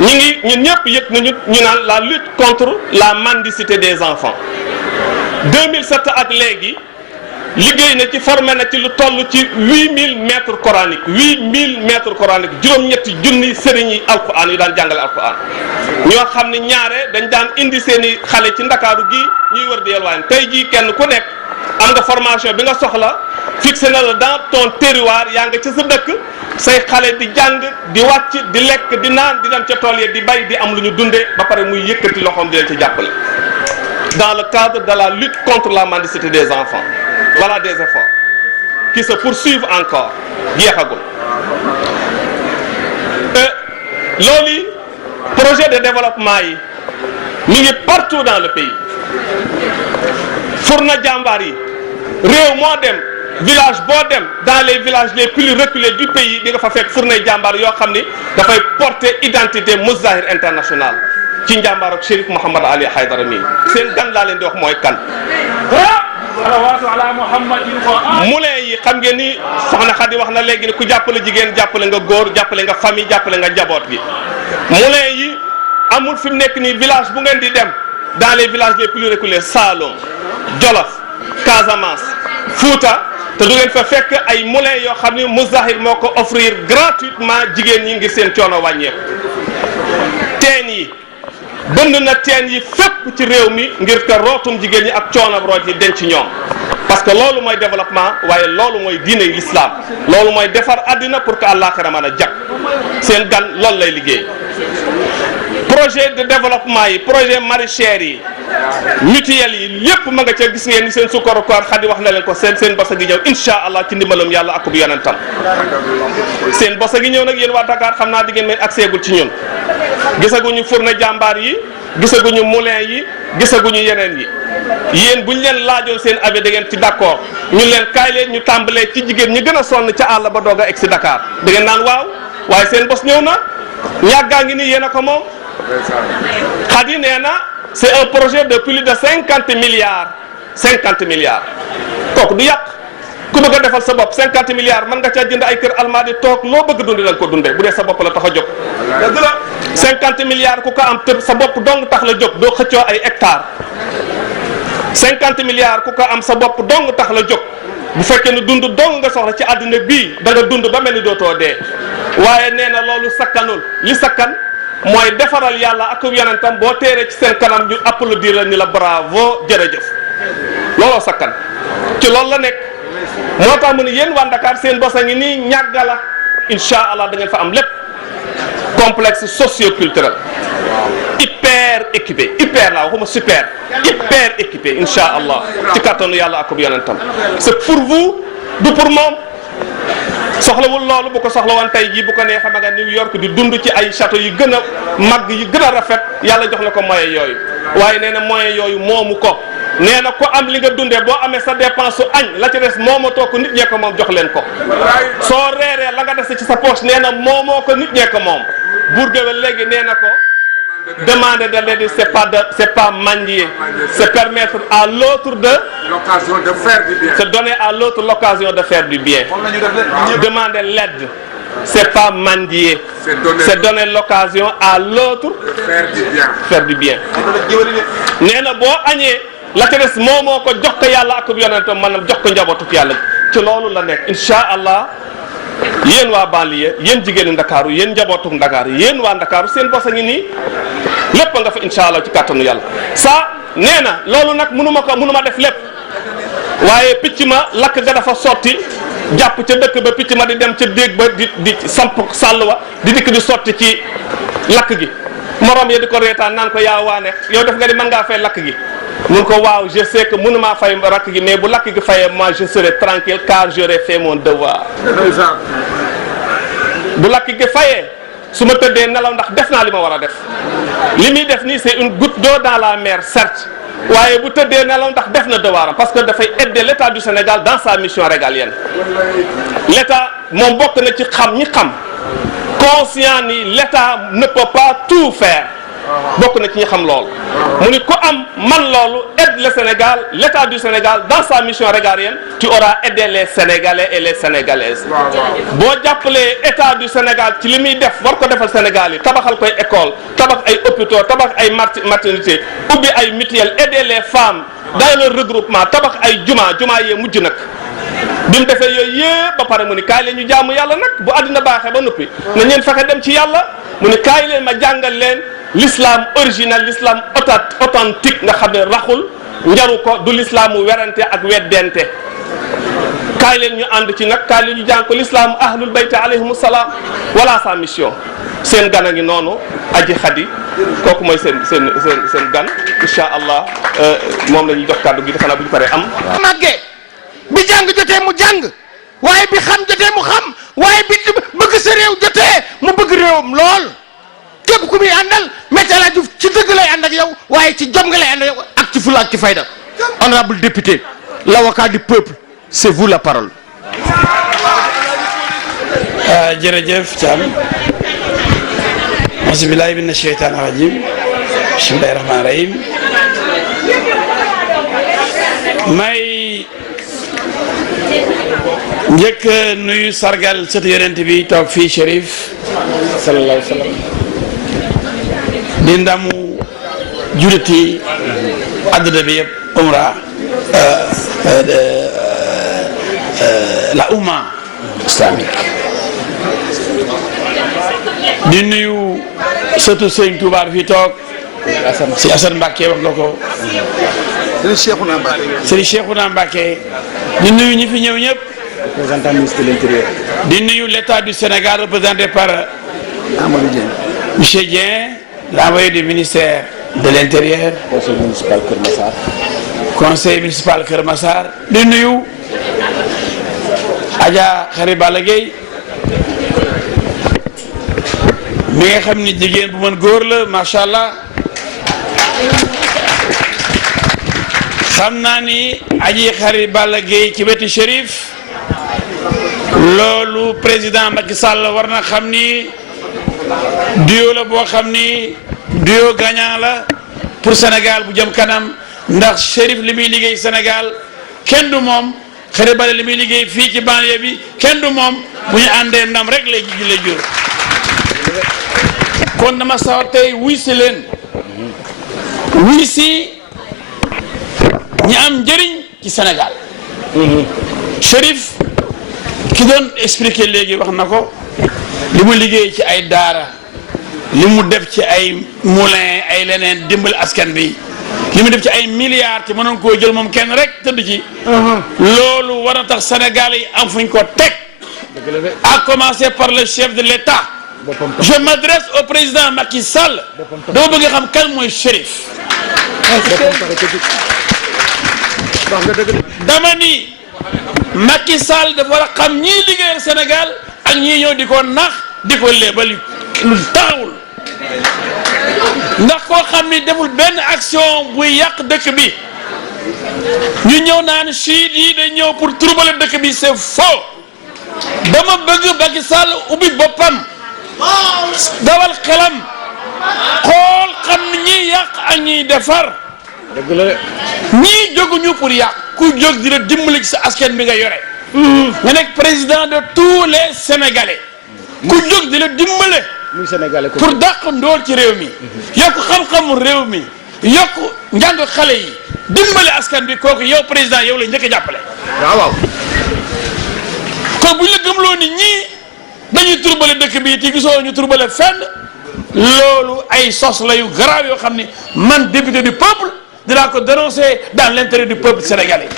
ñun ñëpp yëg nañu ñu naan la lutte contre la mendicité des enfants 2007 ak léegi liggéey na ci formé na ci lu toll ci 8000 mètres coraniques 8000 mètres coraniques juróom-ñetti junni sëriñ yi alquran yu daan jàngale alquran ñoo xam ne ñaare dañ daan indi seeni xale ci ndakaaru gi ñuy wër di yelwaan tey jii kenn ku nekk am nga formation bi nga soxla fixé na la dans ton terroir yaa nga ci sa dëkk say xale di jàng di wàcc di lekk di naan di dem ca tool yi di bay di am lu ñu dundee ba pare muy yëkkati loxoom di leen ci jàppale dans le cadre de la lutte contre la mendicité des enfants voilà des efforts qui se poursuivent encore jeexagul loolu projet de développement yi mi ngi partout dans le pays Furna jàmbaar yi réew moo dem village boo dem dans les villages les plus reculés du pays di nga fa fekk Furnay jàmbaar yoo xam ni dafay porter identité Mouzahir international ci njàmbaar ak Chérif Mouhamad Ali Haydara mi seen gan laa leen di wax mooy kan. salawaatu ala muhammadin moulin yi xam ngeen ni soxna Khady wax na léegi ni ku jàppale jigéen jàppale nga góor jàppale nga famille jàppale nga njaboot gi moulin yi amul fi mu nekk nii village bu ngeen di dem dans les villages les plus reculés Saloum Jolof Casamance Fouta te du ngeen fa fekk ay moulin yoo xam ni Mouzahir moo ko offrir gratuitement jigéen ñi ngir seen coono wàññeeku teen yi bënd na teen yi fépp ci réew mi ngir que rootum jigéen ñi ak coono root yi denc ñoom parce que loolu mooy développement waaye loolu mooy diine l'islam loolu mooy defar àddina pour que àllaaxira mën a jag seen gan loolu lay liggéey projet de développement yi projet maraîchers yi mutuelle yi lépp ma nga ca gis ngeen ni seen sukkaru koor Khady wax na leen ko seen bosa gi ñëw incha allah ci ndimbalam yàlla ak bu yonentam seen bosa gi ñëw nag yéen waa Dakar xam naa di ngeen may accès gul ci ñun gisaguñu Furna jàmbaar yi gisaguñu moulin yi gisaguñu yeneen yi yéen buñ leen laajoon seen avis da ngeen ci d'accord ñu leen kaay leen ñu tàmbalee ci jigéen ñi gën a sonn ca àll ba doog a egg si Dakar da ngeen naan waaw waaye seen bos ñëw na ñàggaa ngi nii yéen a ko moom Khady nee na c'est un projet de plus de 50 milliards kooku du yàq ku bëgg a defal sa bopp 50 milliards mën nga caa jënd ay kër almaadi toog loo bëgg dundi la ko dundee bu dee sa bopp la tax a jóg dëgg la 50 milliards ku ko am te sa bopp dong tax la jóg doo xëccoo ay hectares 50 milliards ku ko am sa bopp dong tax la jóg bu fekkee ne dund dong nga soxla ci àddina bii da nga dund ba mel ni dootoo dee waaye nee na loolu sakkanul li sakkan mooy defaral yàlla ak yonentam boo teeree ci seen kanam ñu applaudir la ni la bravo jërëjëf looloo sakkan ci loolu la nekk moo tax mu ne yéen waa Dakar seen bosa ngi nii ñàggala incha allah da ngeen fa am lépp complexe socio-culturel hyper équipé incha allah ci kattanu yàlla ak yonentam c'est pour vous du pour moom soxlawul loolu bu ko soxla woon tey jii bu ko neexee ma nga New York di dund ci ay château yi gën a màgg yi gën a rafet yàlla jox na ko moyen yooyu waaye nee na moyen yooyu moomu ko nee na ko am li nga dundee boo amee sa dépense su añ la ci des moomatoo ko nit ñee ko moom jox leen ko soo reeree la nga des ci sa poche nee na moomoo ko nit ñee ko moom buur géwél léegi nee na ko demander de l'aide c'est pas mendier c'est permettre à l'autre de l'occasion de faire du bien. se donner à l'autre l'occasion de faire du bien demander l'aide c'est pas mendier c'est donner l'occasion à l'autre De faire du bien. nee na boo añee la ca des moomoo ko jox ko yàlla ak yonentam maanaam jox ko njabootu yàlla ci loolu la nekk incha allah yéen waa banlieue yéen jigéenu Ndakaaru yéen njabootu Ndakaaru yéen waa Ndakaaru seen bos a ngi nii lépp nga fa incha allah ci kàttanu yàlla ça nee na loolu nag mënu ma def lépp waaye picc ma lakk ga dafa sotti jàpp ca dëkk ba picc ma di dem ca déeg ba di samp sàll wa di dikk di sotti ci lakk gi morom ya di ko reetaan naan ko yaa waane yow def nga di mën ngaa fay lakk gi mun ko waaw je sais que mënu maa fay rakk gi mais bu lakk gi fayee moi je serai tranquille car j'aurai fait mon devoir bu lakk gi fayee su ma tëddee nelaw ndax def naa li ma war a def li muy def nii c'est une goutte d'eau dans la mer certes waaye bu tëddee nelaw ndax def na devoiram parce que dafay aider l'État du Sénégal dans sa mission régalienne l'État moom bokk na ci ñi xam conscient ni l'État ne peut pas tout faire bokk na ci ñi xam loolu mu ni ku am man loolu aide le Sénégal l'État du Sénégal dans sa mission régalienne tu auras aidé les Sénégalais et les Sénégalaises boo jàppalee État du Sénégal ci li muy def war ko defal Sénégal yi tabaxal koy école tabax ay hôpitaux tabax ay maternité ubbi ay mutuelles aider les femmes dans le regroupement tabax ay jumaa yee mujj nag bi mu defee yooyu yëpp ba pare mu ni kaay leen ñu jaamu yàlla nag bu àddina baaxee ba noppi na ñeen fexe dem ci yàlla mu ni kaay leen ma jàngal leen l'islam original l'islam authentique nga xam ne raxul njaru ko du l'islam mu werante ak weddente kaay leen ñu ànd ci nag kaay leen ñu jàng ko l'islam ahlul bayt alayhimu salaam voilà sa mission seen gan a ngi noonu Aji Khady kooku mooy seen gan incha allah moom la ñuy jox kàddu gi defe naa bu ñu paree am màggee jàng jotee mu jàng waaye bi xam jotee mu xam waaye bi bëgg sa réew jotee mu bëgg réewam lool képp ku muy àndal Maître El Hadji Diouf ci dëgg lay ànd ak yow waaye ci jom nga lay ànd ak yow ak ci fula ak ci fayda. Honorable député, l'avocat du peuple, c'est vous la parole. jërëjëf Thiam bismillahi mina sheytaan rajim bismillahi rahmaan rahim may njëkk nuyu sargal sëtu yonent bi toog fii Chérif sallallahu alayhi wa sallam di ndamu julliti àdduna bi yëpp umra la umma islamique di nuyu sëtu sëñ Touba fi toog si Assane Mbacké wax nga ko Serigne Cheikhouna Mbacké di nuyu ñi fi ñëw ñëpp représentant ministre de l'Intérieur di nuyu l'État du Sénégal représenté par Amadou Dieng monsieur Dieng l'envoyé du ministère de l'Intérieur conseil municipal Kër Massar conseil municipal Kër Massar di nuyu Adja Khary Balla Gueye mi nga xam ni jigéen bu mën góor la macha allah xam naa ni Adji Khary Balla Gueye ci wetu Chérif loolu président Macky Sall war na xam ni duo la boo xam ni duo gagnant la pour Sénégal bu jëm kanam ndax Chérif li muy liggéey Sénégal kenn du moom Khary Balla li muy liggéey fii ci banlieue bi kenn du moom bu ñu àndee ndam rek lay jur kon dama sawar tey wuy si leen wuy si ñi am njëriñ ci Sénégal Chérif ki doon expliquer léegi wax na ko li mu liggéey ci ay daara li mu def ci ay moulin ay leneen dimbali askan bi li mu def ci ay milliards te mënoon koo jël moom kenn rek tëdd ci loolu war na tax Sénégal yi am fuñ ko teg à commencer par le chef de l'État. Je m'adresse au président Macky Sall dama bëgg xam kan mooy Chérif dama ni Macky Sall dafa war a xam ñii liggéeyal Sénégal ak ñii ñëw di ko nax di ko léebal lu taxawul ndax koo xam ni deful benn action buy yàq dëkk bi ñu ñëw naan chiite yi day ñëw pour troubler dëkk bi c'est faux dama bëgg Macky Sall ubbi boppam dawal xelam xool xam ni ñiy yàq ak ñiy defar dëgg la ñii jóguñu pour yàq ku jóg di la dimbali ci sa askan bi nga yore nga nekk président de tous les Sénégalais ku jóg di la dimbale pour dàq ndool ci réew mi yokk xam-xamu réew mi yokk njàng xale yi dimbale askan bi kooku yow président yow la njëkk a jàppale waaw kon bu ñu la gëmloo ni ñii dañuy turbale dëkk bi te gisoo ñu turbale fenn loolu ay sos la yu garaaw yoo xam ni man député du peuple dinaa ko dénoncer dans l'intérêt du peuple sénégalais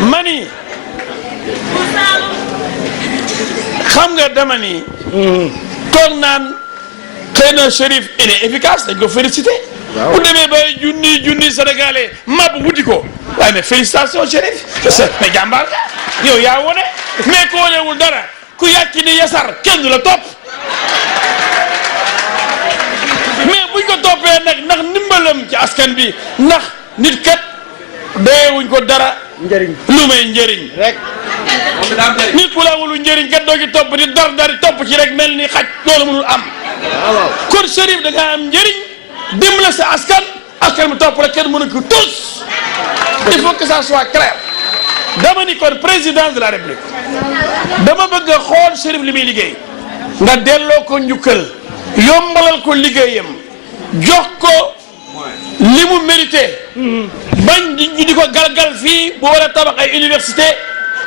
mani xam nga dama ni toog naan xëy na Chérif il est efficace dañ ko félicité bu demee ba junni sénégalais mab wuti ko waaye mais félicitations Chérif mais jàmbaar nga yow yaa wone mais ko wonewul dara ku yàkki ni yasar kenn du la topp mais buñ ko toppee nag ndax ndimbalam ci askan bi ndax nit kat doyewuñ ko dara njëriñ lu may njëriñ rek nit ku la amul njëriñ kat doo ci topp di dari topp ci rek mel ni xaj loolu mënul am kon Chérif da nga am njëriñ dimbale sa askan bi topp rek kenn mënu ko tous il faut que ça soit clair dama ni kon président de la République dama bëgg a xool Chérif li muy liggéey nga delloo ko njukkal yombalal ko liggéeyam jox ko li mu mérité bañ ñu di ko galgal fii bu war a tabax ay université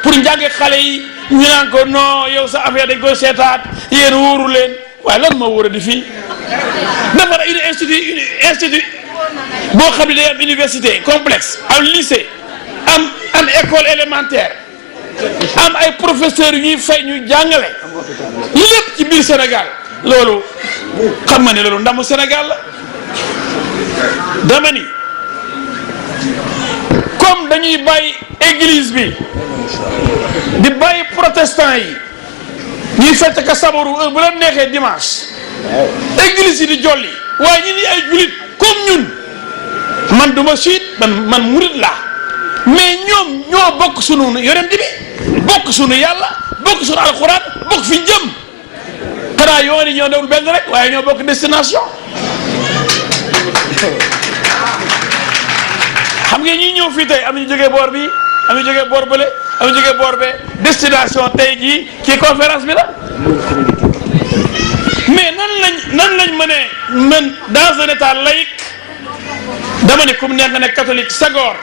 pour njànge xale yi ñu naan ko non yow sa affaire dañ koy seetaat yéen wóoru leen waaye lan moo wóor a di fii defar une institut boo xam ne day am université complexe am lycée am école élémentaire am ay professeurs yu ñuy fay ñu jàngale lépp ci biir Sénégal loolu xam nga ne loolu ndamu Sénégal la dama ni comme dañuy bàyyi église bi di bàyyi protestant yi ñuy fekk ka sabaru heure bu leen neexee dimanche église yi di jolli waaye ñi ni ay julit comme ñun man duma siit man murit laa mais ñoom ñoo bokk sunu yonent bi bokk sunu yàlla bokk sunu alxuraan bokk fi jëm xanaa yoon yi ñoo newul benn rek waaye ñoo bokk destination xam nga ñi ñëw fii tey am ñu jógee boor bi am ñu jógee boor bële am ñu jógee boor be destination tey jii ci conférence bi la mais nan lañ mën dans un état laïque dama ne comme neex nga ne catholique Senghor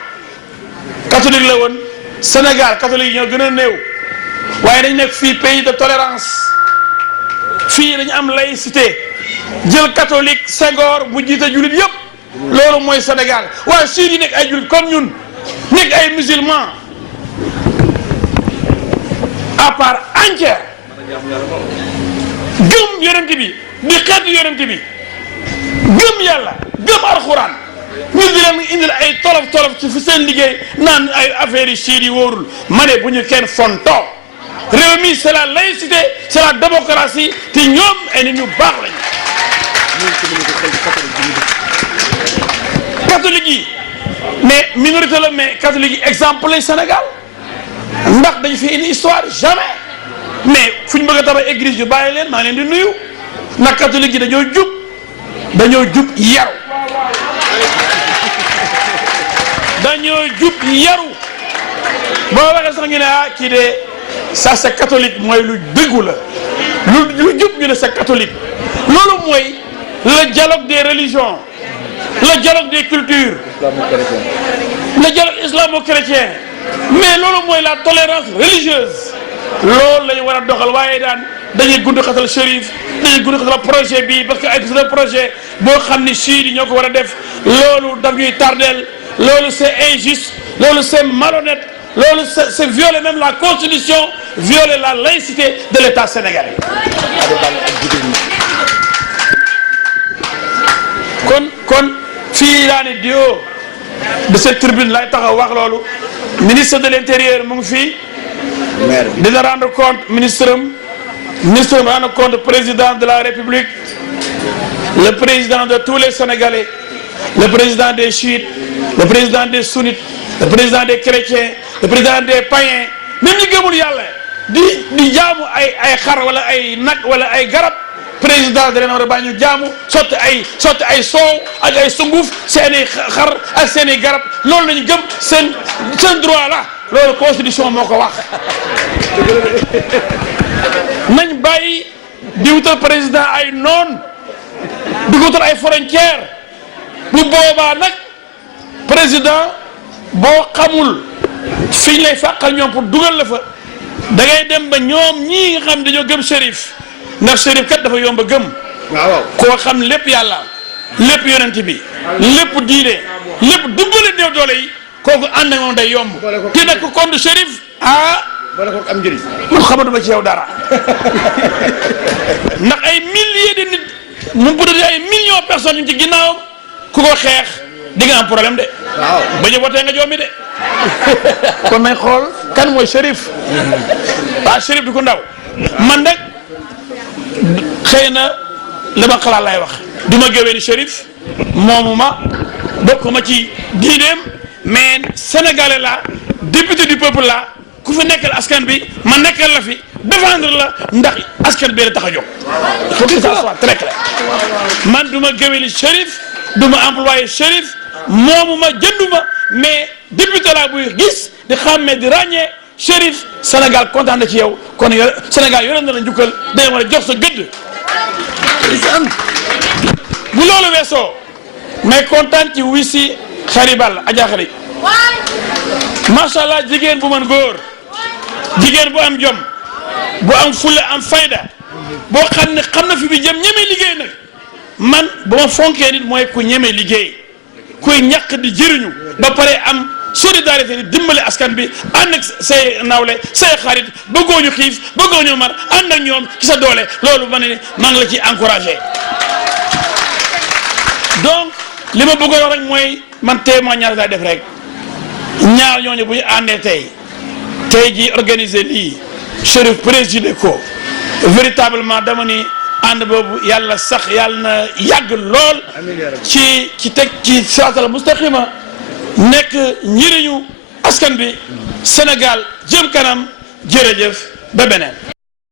catholique la woon Sénégal catholique yi ñoo gën a néew waaye dañ nekk fii pays de tolérance fii dañu am laïcité jël catholique Senghor bu jiite jullit yëpp loolu mooy Sénégal waaye sii yi nekk ay jullit comme ñun nekk ay musulmans à part entière gëm yonent bi di xeetu yonent bi gëm yàlla gëm alxuraan ñu di leen indil ay tolof ci fi seen liggéey naan ay affaires yi siir yi wóorul ma ne bu ñu kenn fontoo réew mi c'est la laïcité c'est la démocratie te ñoom ay nit ñu baax lañu. catholique yi mais minorité la mais catholique yi exemple lay Sénégal ndax dañu fi une histoire jamais mais fu ñu bëgg a tabax église yu bàyyi leen maa ngi leen di nuyu ndax catholique yi dañoo jub yaru boo waxee sax ñu ne ah kii de ça c'est catholique mooy lu dëggu la lu jub ñu ne c'est catholique loolu mooy le dialogue des religions le dialogue des cultures le dialogue islamo-chrétien mais loolu mooy la tolérance religieuse loolu la ñu war a doxal waaye dañuy gund xatal Chérif dañuy gund xatal projet bi parce que ay projet boo xam ni chiites yi ñoo ko war a def loolu daf ñuy tardeel loolu c'est injuste loolu c'est malhonnête loolu c'est violer même la constitution violer la laïcité de l'État sénégalais kon fii laa ne dio de cette tribune lay taxaw wax loolu ministre de l'intérieur mu ngi fii dina rendre compte ministre rendre compte président de la République le président de tous les Sénégalais le président des chiites le président des sunnites le président des chrétiens le président des païens même ñi gëmul yàlla di jaamu ay xar wala ay nag wala ay garab président da leen war a bàyyi ñu jaamu sotti ay soow ak ay sunguf seeni xar ak seeni garab loolu lañu gëm seen droit la loolu constitution moo ko wax nañ bàyyi di wutal président ay noon di wutal ay frontières bu boobaa nag président boo xamul fiñ lay fàqal ñoom pour dugal la fa da ngay dem ba ñoom ñii nga xam dañoo gëm Chérif ndax Chérif kat dafa yomb a gëm. waaw koo xam lépp yàlla lépp yonent bi lépp diine lépp dimbale néew doole yi kooku ànd ak moom day yomb. te nag ku kondu Chérif boole ko am njëriñ. man xamatuma ci yow dara ndax ay milliers de nit mu bëri ay millions de personnes ñu ci ginnaawam ku ko xeex di nga am problème de. waaw ba ñu wootee nga joomi de kon nañ xool kan mooy Chérif waaw Chérif di ko ndaw man nag xëy na li ma xalaat lay wax du ma géwee ni Chérif moomu ma bokkuma ci diineem mais sénégalais la député du peuple la ku fi nekkal askan bi ma nekkal la fi défendre la ndax askan bi la tax a jóg il faut que ça soit très clair man du ma géwee ni Chérif du ma employé Chérif moomu ma jënduma mais député laa buy gis di xàmmee di ràññee Chérif Sénégal kontaan na ci yow kon Sénégal yore na la njukkal day war a jox sa gëdd bu loolu weesoo mais kontaan ci wisi xaribal Adja Xari macha allah jigéen bu mën góor jigéen bu am jom bu am fulla am fayda boo xam ne xam na fi bi jëm ñeme liggéey nag man bu ma fonkee nit mooy ku ñeme liggéey kuy ñàkk di jëriñu ba pare am solidarité di dimbale askan bi ànd ak say nawle say xarit bëggoo ñu xiif bëggoo ñu mar ànd ak ñoom ci sa doole loolu ma ne maa ngi la ci encouragé donc li ma bëggoon rek mooy man témoignage laa def rek ñaar ñooñu bu ñu àndee tey ji organiser lii Chérif présidé ko véritablement dama ni ànd boobu yàlla sax yàlla na yàgg lool ci teg ci siraatal mustaqima nekk njëriñu askan bi Sénégal jëm kanam jërëjëf ba beneen